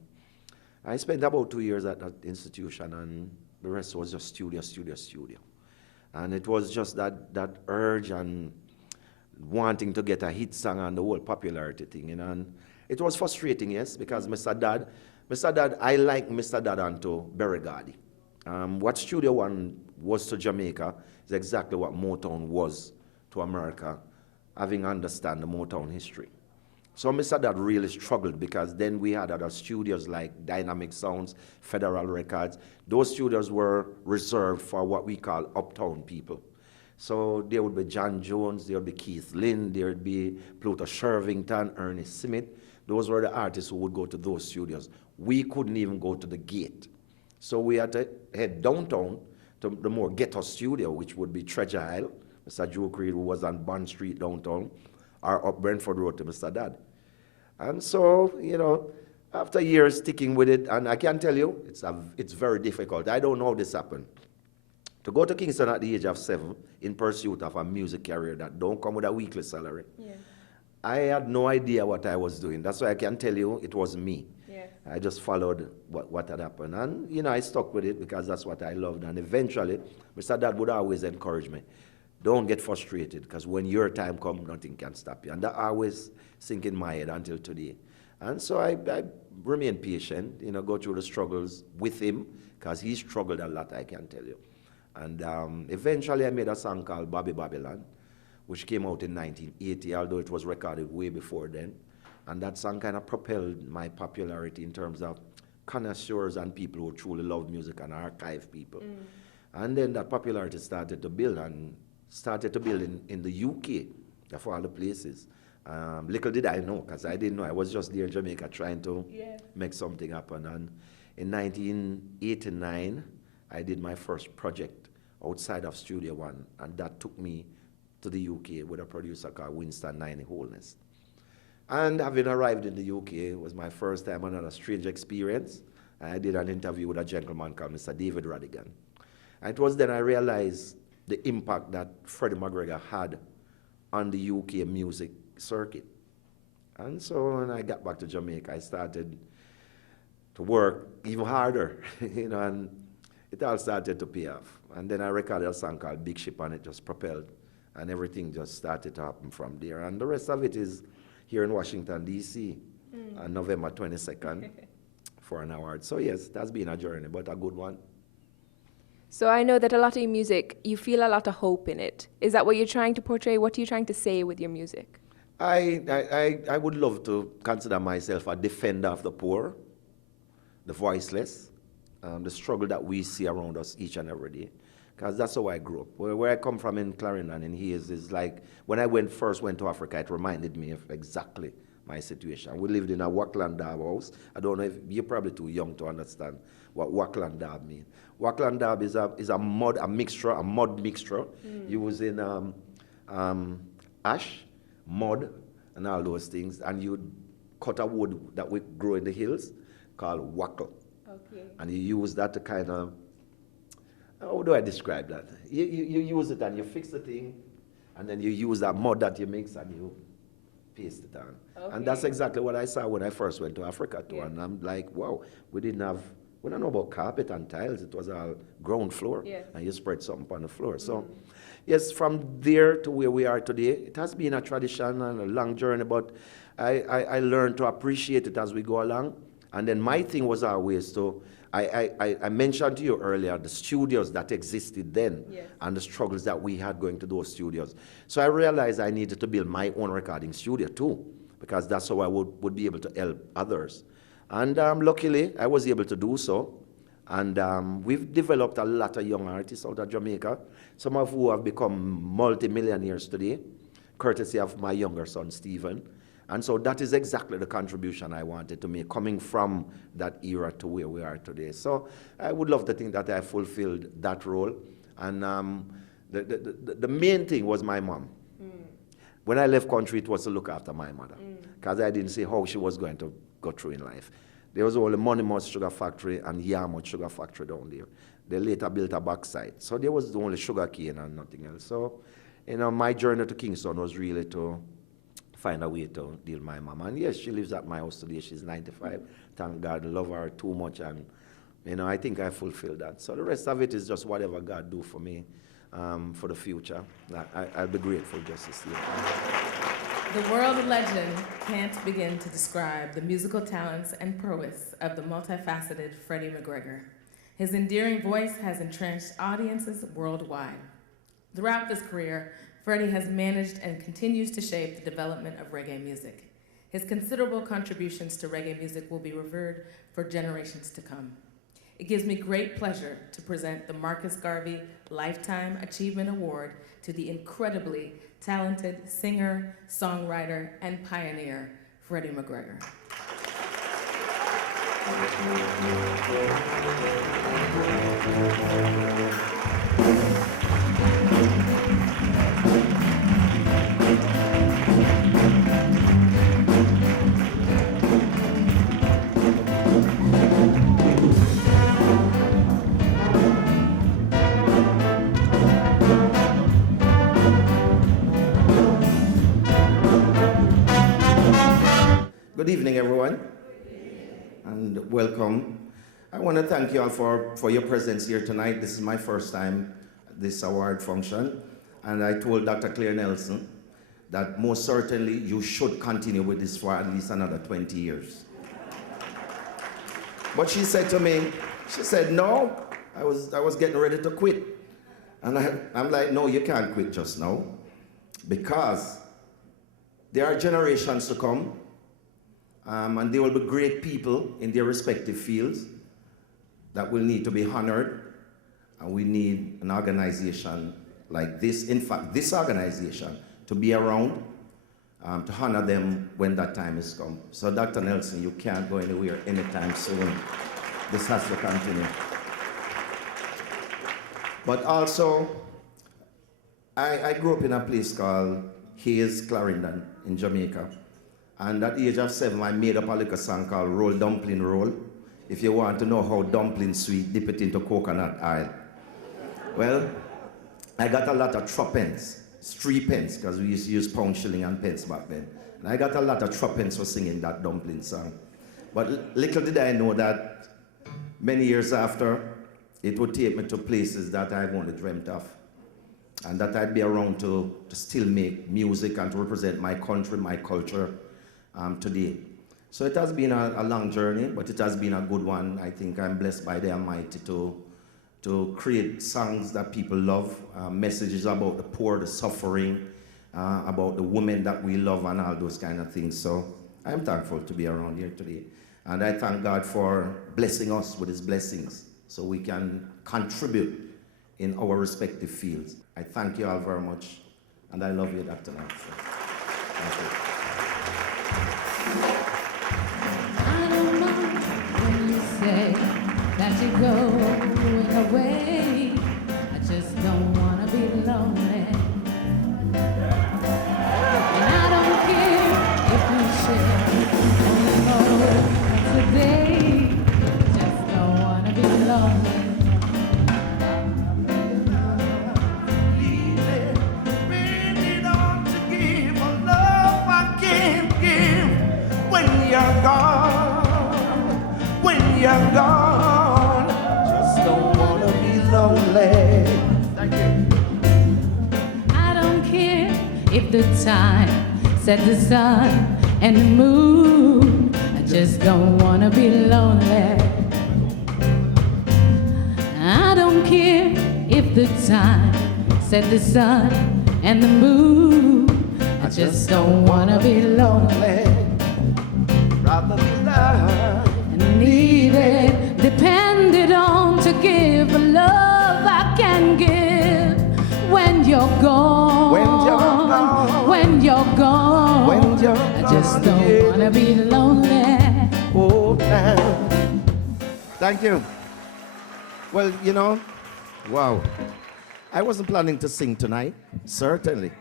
I spent about 2 years at that institution, and the rest was just studio, studio, studio. And it was just that urge and wanting to get a hit song and the whole popularity thing, you know. And it was frustrating, yes, because Mr. Dad, I like Mr. Dad onto Berigadi. What Studio One was to Jamaica is exactly what Motown was to America, having understand the Motown history. So Mr. Dad really struggled, because then we had other studios like Dynamic Sounds, Federal Records. Those studios were reserved for what we call uptown people. So there would be John Jones, there would be Keith Lynn, there would be Pluto Shervington, Ernest Simmet. Those were the artists who would go to those studios. We couldn't even go to the gate. So we had to head downtown to the more ghetto studio, which would be Treasure Isle, Mr. Joe Creed, who was on Bond Street downtown, or up Brentford Road to Mr. Dad. And so, you know, after years sticking with it, and I can tell you, it's very difficult. I don't know how this happened. To go to Kingston at the age of 7 in pursuit of a music career that don't come with a weekly salary, yeah. I had no idea what I was doing. That's why I can tell you it was me. Yeah. I just followed what had happened. And, you know, I stuck with it because that's what I loved. And eventually, Mr. Dad would always encourage me, don't get frustrated, because when your time comes, nothing can stop you. And that always sink in my head until today. And so I remained patient, you know, go through the struggles with him, because he struggled a lot, I can tell you. And eventually I made a song called Bobby Babylon, which came out in 1980, although it was recorded way before then. And that song kind of propelled my popularity in terms of connoisseurs and people who truly love music and archive people. And then that popularity started to build, and started to build in the UK, of all the places. Little did I know, because I didn't know. I was just there in Jamaica trying to make something happen. And in 1989, I did my first project outside of Studio One, and that took me to the UK with a producer called Winston Niney Holness. And having arrived in the UK, it was my first time, another strange experience. I did an interview with a gentleman called Mr. David Radigan. And it was then I realized the impact that Freddie McGregor had on the UK music circuit. And so when I got back to Jamaica, I started to work even harder, you know, and it all started to pay off. And then I recorded a song called Big Ship, and it just propelled, and everything just started to happen from there. And the rest of it is here in Washington, D.C. On November 22nd for an award. So yes, that's been a journey, but a good one. So I know that a lot of your music, you feel a lot of hope in it. Is that what you're trying to portray? What are you trying to say with your music? I would love to consider myself a defender of the poor, the voiceless, the struggle that we see around us each and every day. Because that's how I grew up. Where I come from in Clarendon, in Hayes, is like, when I first went to Africa, it reminded me of exactly my situation. We lived in a Wakland Dab house. I don't know if you're probably too young to understand what Wakland Dab means. Wakland Dab is a mud mixture using ash, mud, and all those things, and you cut a wood that we grow in the hills called wackle. Okay. And you use that to kind of, how do I describe that? You use it and you fix the thing, and then you use that mud that you mix and you paste it on. Okay. And that's exactly what I saw when I first went to Africa too. Yeah. And I'm like, wow, we don't know about carpet and tiles. It was all ground floor, and you spread something on the floor. So, yes, from there to where we are today, it has been a tradition and a long journey, but I learned to appreciate it as we go along. And then my thing was always to I mentioned to you earlier the studios that existed then and the struggles that we had going to those studios. So I realized I needed to build my own recording studio too, because that's how I would be able to help others. And luckily, I was able to do so. And we've developed a lot of young artists out of Jamaica, some of who have become multi-millionaires today, courtesy of my younger son, Stephen. And so that is exactly the contribution I wanted to make, coming from that era to where we are today. So I would love to think that I fulfilled that role. And the main thing was my mom. When I left country, it was to look after my mother, because I didn't see how she was going to go through in life. There was only Monimouth Sugar Factory and Yarmouth Sugar Factory down there. They later built a backside. So there was only sugar cane and nothing else. So, you know, my journey to Kingston was really to find a way to deal with my mom. And yes, she lives at my house today. She's 95. Thank God, I love her too much. And, you know, I think I fulfilled that. So the rest of it is just whatever God do for me for the future. I'll be grateful just to see it. The world legend can't begin to describe the musical talents and prowess of the multifaceted Freddy McGregor. His endearing voice has entrenched audiences worldwide. Throughout this career, Freddy has managed and continues to shape the development of reggae music. His considerable contributions to reggae music will be revered for generations to come. It gives me great pleasure to present the Marcus Garvey Lifetime Achievement Award to the incredibly talented singer, songwriter, and pioneer, Freddy McGregor. Good evening, everyone, and welcome. I want to thank you all for your presence here tonight. This is my first time at this award function, and I told Dr. Claire Nelson that most certainly you should continue with this for at least another 20 years. But she said to me, she said, no, I was getting ready to quit. And I'm like, no, you can't quit just now, because there are generations to come. And there will be great people in their respective fields that will need to be honored, and we need an organization like this, in fact, this organization, to be around to honor them when that time is come. So Dr. Nelson, you can't go anywhere anytime soon. This has to continue. But also, I grew up in a place called Hayes, Clarendon in Jamaica. And at the age of 7, I made up a little song called Roll Dumpling Roll. If you want to know how dumplings sweet, dip it into coconut oil. Well, I got a lot of threepence, 3 pence, because we used to use pound, shilling, and pence back then. And I got a lot of threepence for singing that dumpling song. But little did I know that many years after, it would take me to places that I've only dreamt of. And that I'd be around to still make music and to represent my country, my culture, today. So it has been a long journey, but it has been a good one. I think I'm blessed by the Almighty to create songs that people love, messages about the poor, the suffering, about the women that we love and all those kind of things. So I'm thankful to be around here today. And I thank God for blessing us with his blessings so we can contribute in our respective fields. I thank you all very much, and I love you, Dr. Nelson. Thank you. I don't mind when you say that you're going away. I just don't want to be lonely. And I don't care if we share any more today. Just don't want to be lonely. You're gone, when you're gone, just don't wanna be lonely. Thank you. I don't care if the time set the sun and the moon. I just don't wanna be lonely. care if the time set the sun and the moon. I just don't wanna be lonely. Rather be loved and needed, depended on to give the love I can give. When you're gone, when you're gone, I just don't wanna be lonely. Oh, now. Thank you. Well, you know, wow. I wasn't planning to sing tonight, certainly.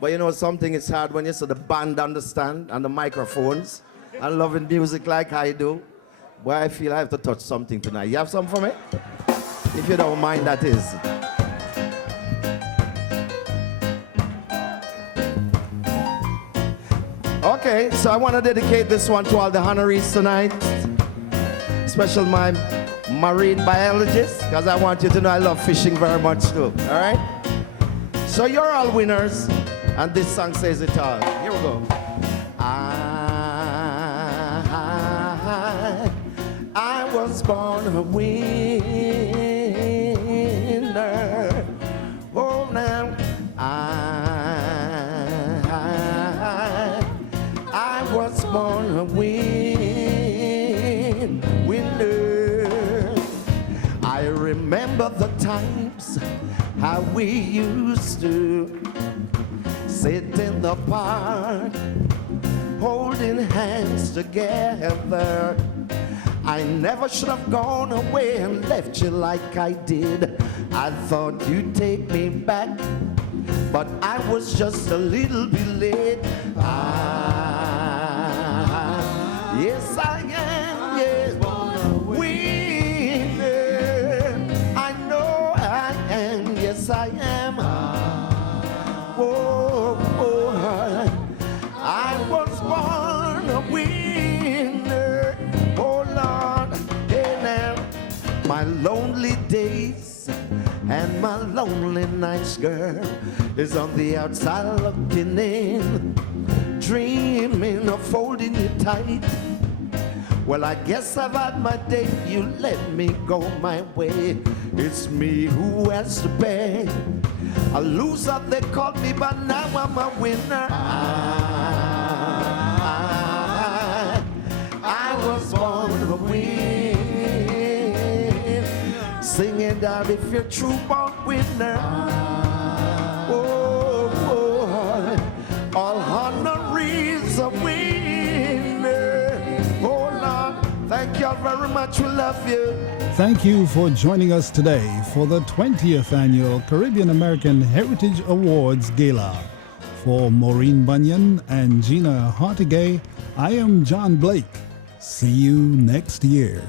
But you know something, it's hard when you see the band understand and the microphones and loving music like I do. But I feel I have to touch something tonight. You have something for me? If you don't mind, that is. Okay, so I want to dedicate this one to all the honorees tonight. Especially my marine biologists, because I want you to know I love fishing very much too, all right? So you're all winners, and this song says it all. Here we go. I was born a winner. Oh, now I was born a winner. I remember the times how we used to sit in the park, holding hands together. I never should have gone away and left you like I did. I thought you'd take me back, but I was just a little bit late. Yes, I am, yes, winner. I know I am, yes, I am. Oh, I was born a winner. Oh, Lord, hey now. My lonely days and my lonely nights, girl, is on the outside looking in, dreaming of holding you tight. Well, I guess I've had my day, you let me go my way. It's me who has to pay. A loser they called me, but now I'm a winner. I was born to win. Sing it out if you're true born winner. Oh, all honorees are winner. Oh, Lord, thank you all very much. We love you. Thank you for joining us today for the 20th Annual Caribbean American Heritage Awards Gala. For Maureen Bunyan and Gina Hartigay, I am John Blake. See you next year.